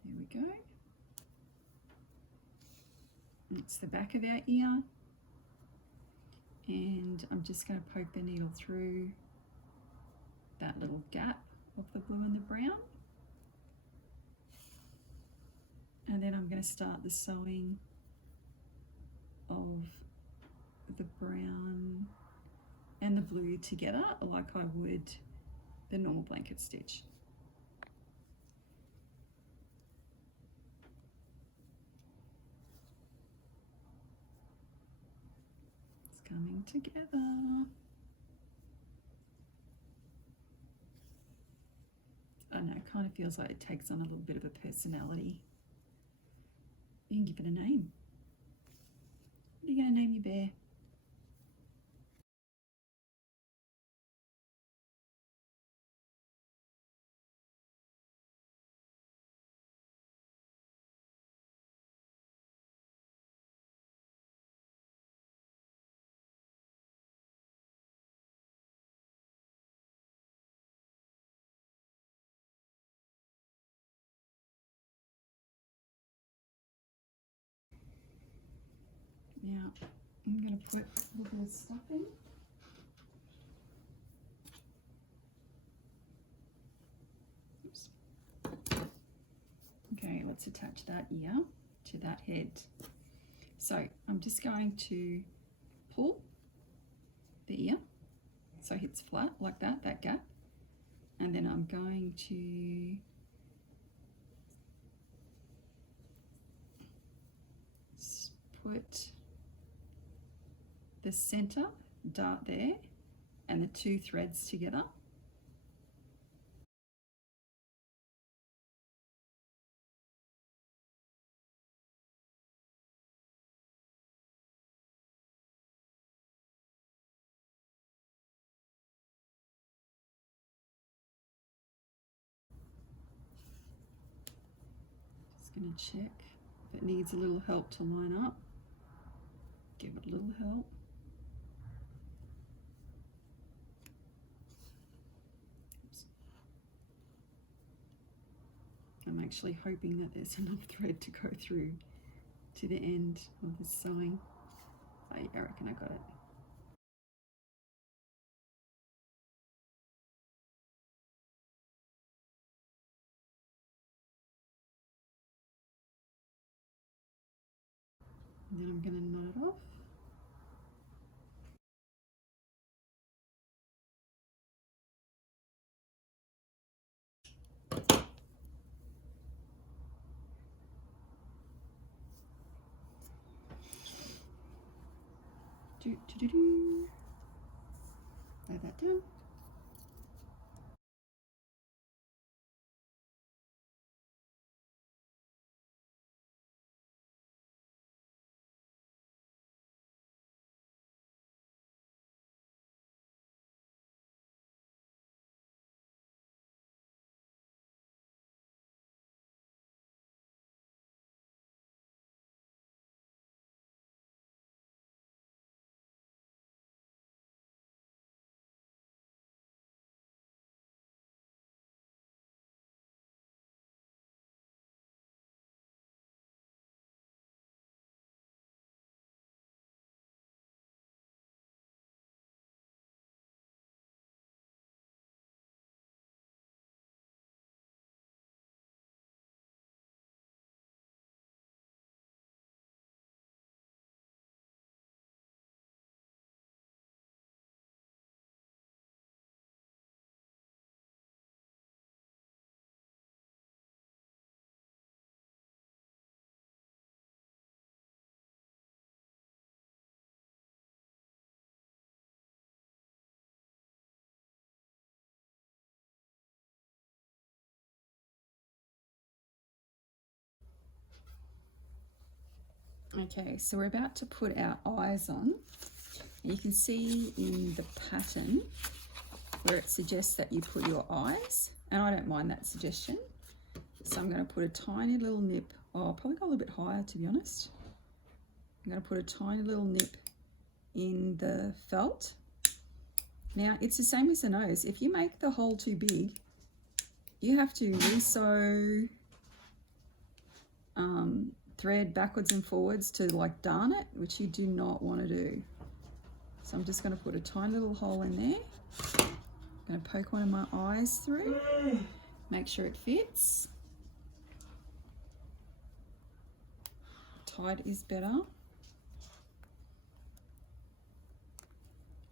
There we go. It's the back of our ear. And I'm just going to poke the needle through that little gap of the blue and the brown. And then I'm going to start the sewing of the brown and the blue together like I would the normal blanket stitch. It's coming together. I know, it kind of feels like it takes on a little bit of a personality. You can give it a name. What are you going to name your bear? Now, I'm going to put a little bit of stuff in. Oops. Okay, let's attach that ear to that head. So I'm just going to pull the ear so it's flat like that, that gap. And then I'm going to put the center dart there and the two threads together. Just going to check if it needs a little help to line up. Give it a little help. Oops. I'm actually hoping that there's enough thread to go through to the end of the sewing. Oh, yeah, I reckon I got it. And then I'm going to knot it off. Lay that down. Okay, so we're about to put our eyes on. You can see in the pattern where it suggests that you put your eyes, and I don't mind that suggestion. So I'm going to put a tiny little nip, oh, I'll probably go a little bit higher to be honest. I'm going to put a tiny little nip in the felt. Now it's the same as the nose. If you make the hole too big, you have to re-sew thread backwards and forwards to like darn it, which you do not want to do. So I'm just going to put a tiny little hole in there. I'm going to poke one of my eyes through, make sure it fits. Tight is better.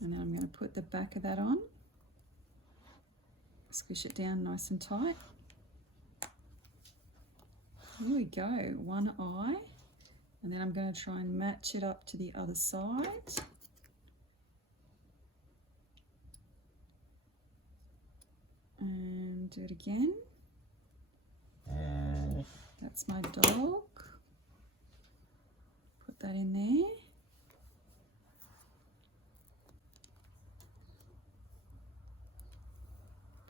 And then I'm going to put the back of that on. Squish it down nice and tight. Here we go, one eye. And then I'm going to try and match it up to the other side. And do it again. That's my dog. Put that in there.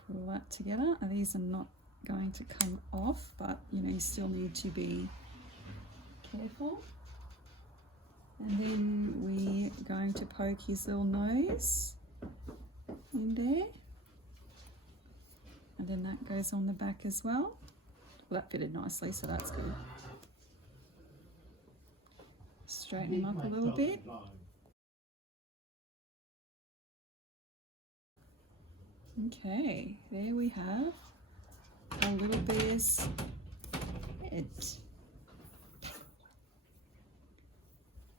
Put all that together. These are not going to come off, but you know, you still need to be careful. And then we're going to poke his little nose in there. And then that goes on the back as well. Well, that fitted nicely, so that's good. Straighten him up a little bit. Okay, there we have our little bear's head.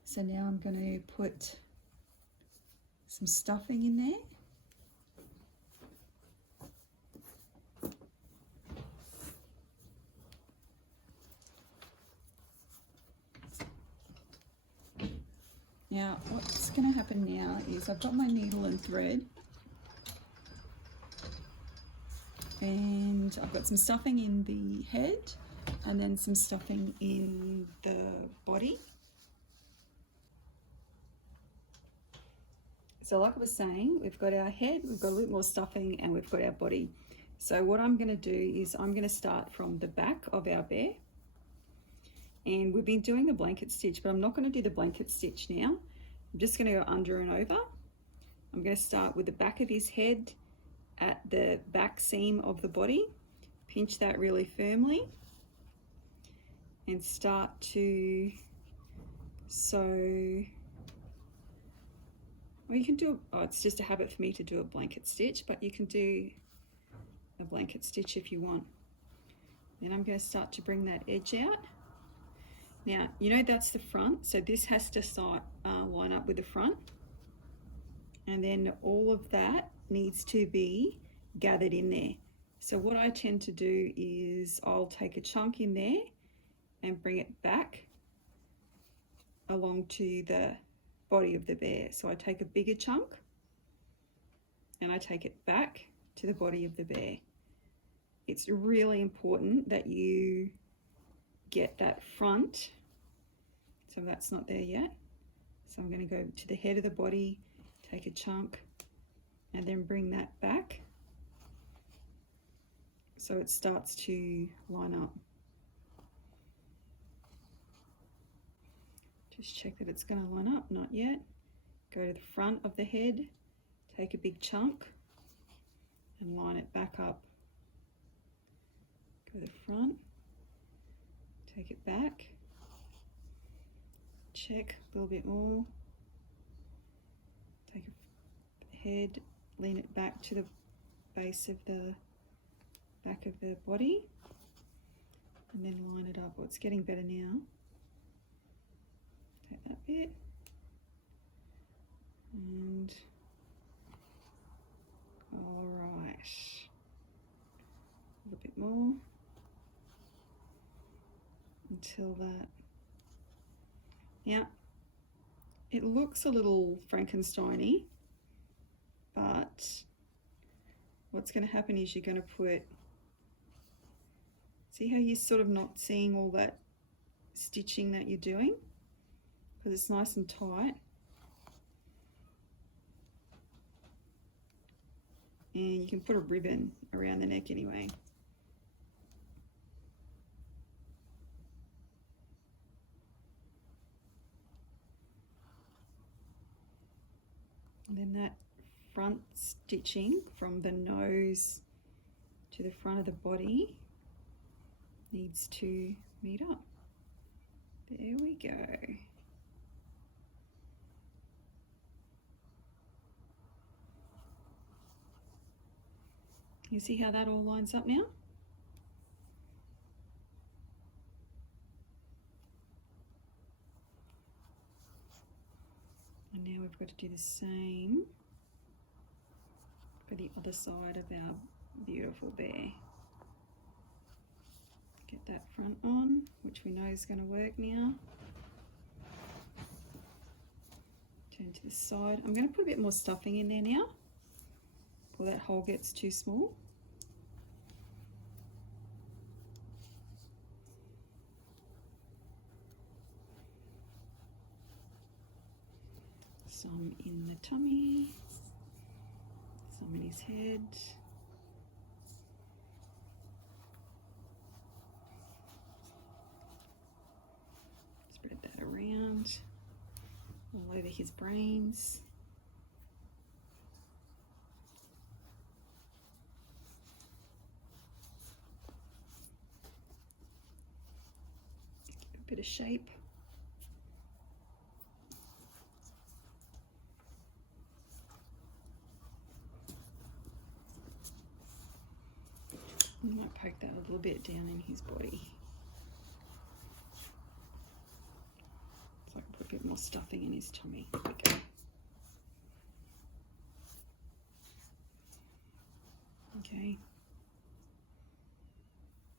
So now I'm going to put some stuffing in there. Now what's going to happen now is I've got my needle and thread, and I've got some stuffing in the head and then some stuffing in the body. So like I was saying, we've got our head, we've got a little more stuffing, and we've got our body. So what I'm going to do is I'm going to start from the back of our bear. And we've been doing the blanket stitch, but I'm not going to do the blanket stitch now. I'm just going to go under and over. I'm going to start with the back of his head at the back seam of the body. Pinch that really firmly and start to sew. Well, you can do, it's just a habit for me to do a blanket stitch, but you can do a blanket stitch if you want. Then I'm going to start to bring that edge out. Now, you know that's the front, so this has to line up with the front. And then all of that needs to be gathered in there. So what I tend to do is I'll take a chunk in there and bring it back along to the body of the bear. So I take a bigger chunk and I take it back to the body of the bear. It's really important that you get that front. So that's not there yet. So I'm going to go to the head of the body, take a chunk, and then bring that back so it starts to line up. Just check that it's going to line up. Not yet. Go to the front of the head, take a big chunk and line it back up. Go to the front, take it back, check a little bit more, take a head, lean it back to the base of the back of the body, and then line it up. Well, it's getting better now. Take that bit and all right, a little bit more until that. Now, it looks a little Frankenstein-y, but what's going to happen is you're going to put, see how you're sort of not seeing all that stitching that you're doing? Because it's nice and tight. And you can put a ribbon around the neck anyway. And then that front stitching from the nose to the front of the body needs to meet up. There we go. You see how that all lines up now? And now we've got to do the same for the other side of our beautiful bear. Get that front on, which we know is going to work now. Turn to the side. I'm going to put a bit more stuffing in there now, before that hole gets too small. Some in the tummy, some in his head. Spread that around, all over his brains. Give a bit of shape. I might poke that a little bit down in his body, so I can put a bit more stuffing in his tummy. There we go. Okay,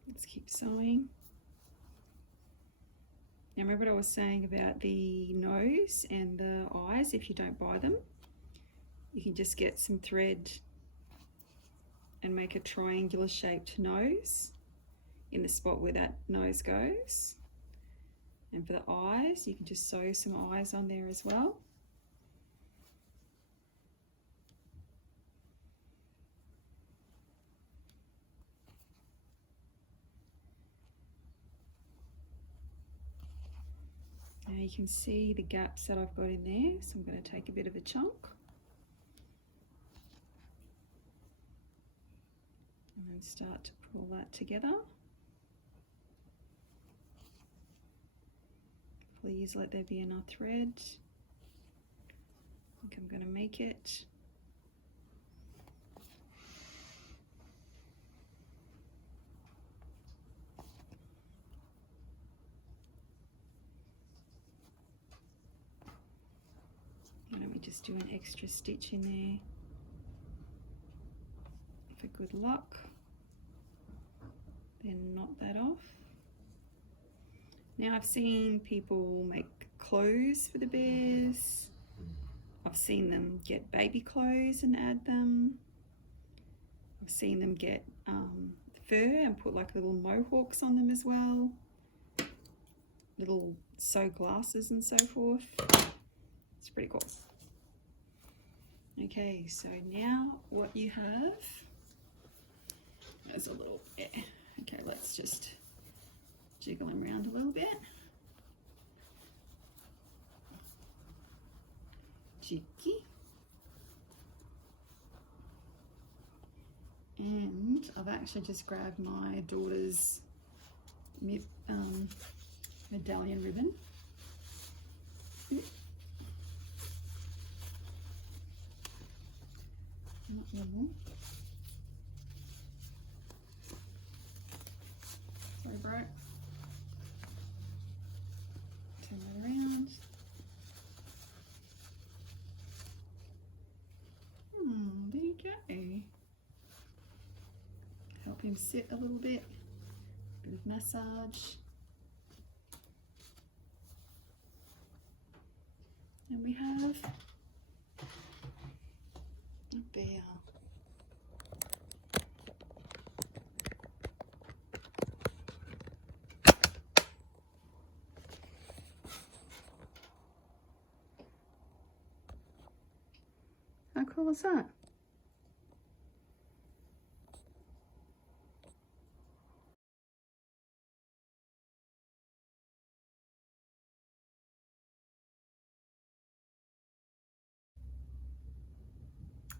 let's keep sewing. Now remember what I was saying about the nose and the eyes. If you don't buy them, you can just get some thread and make a triangular shaped nose in the spot where that nose goes. And for the eyes, you can just sew some eyes on there as well. Now you can see the gaps that I've got in there, so I'm going to take a bit of a chunk and then start to pull that together. Please let there be enough thread. I think I'm going to make it. just do an extra stitch in there for good luck. Then knot that off. Now I've seen people make clothes for the bears. I've seen them get baby clothes and add them. I've seen them get fur and put like little mohawks on them as well. Little sew glasses and so forth. It's pretty cool. Okay, so now what you have, there's a little bit. Okay, let's just jiggle him around a little bit. Jiggy. And I've actually just grabbed my daughter's medallion ribbon. Not normal. Sorry, bro. Turn that around. There you go. Help him sit a little bit. Bit of massage. And we have a bear. How cool is that?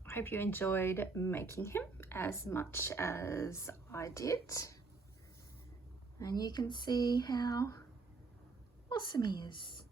I hope you enjoyed making him as much as I did. And you can see how awesome he is.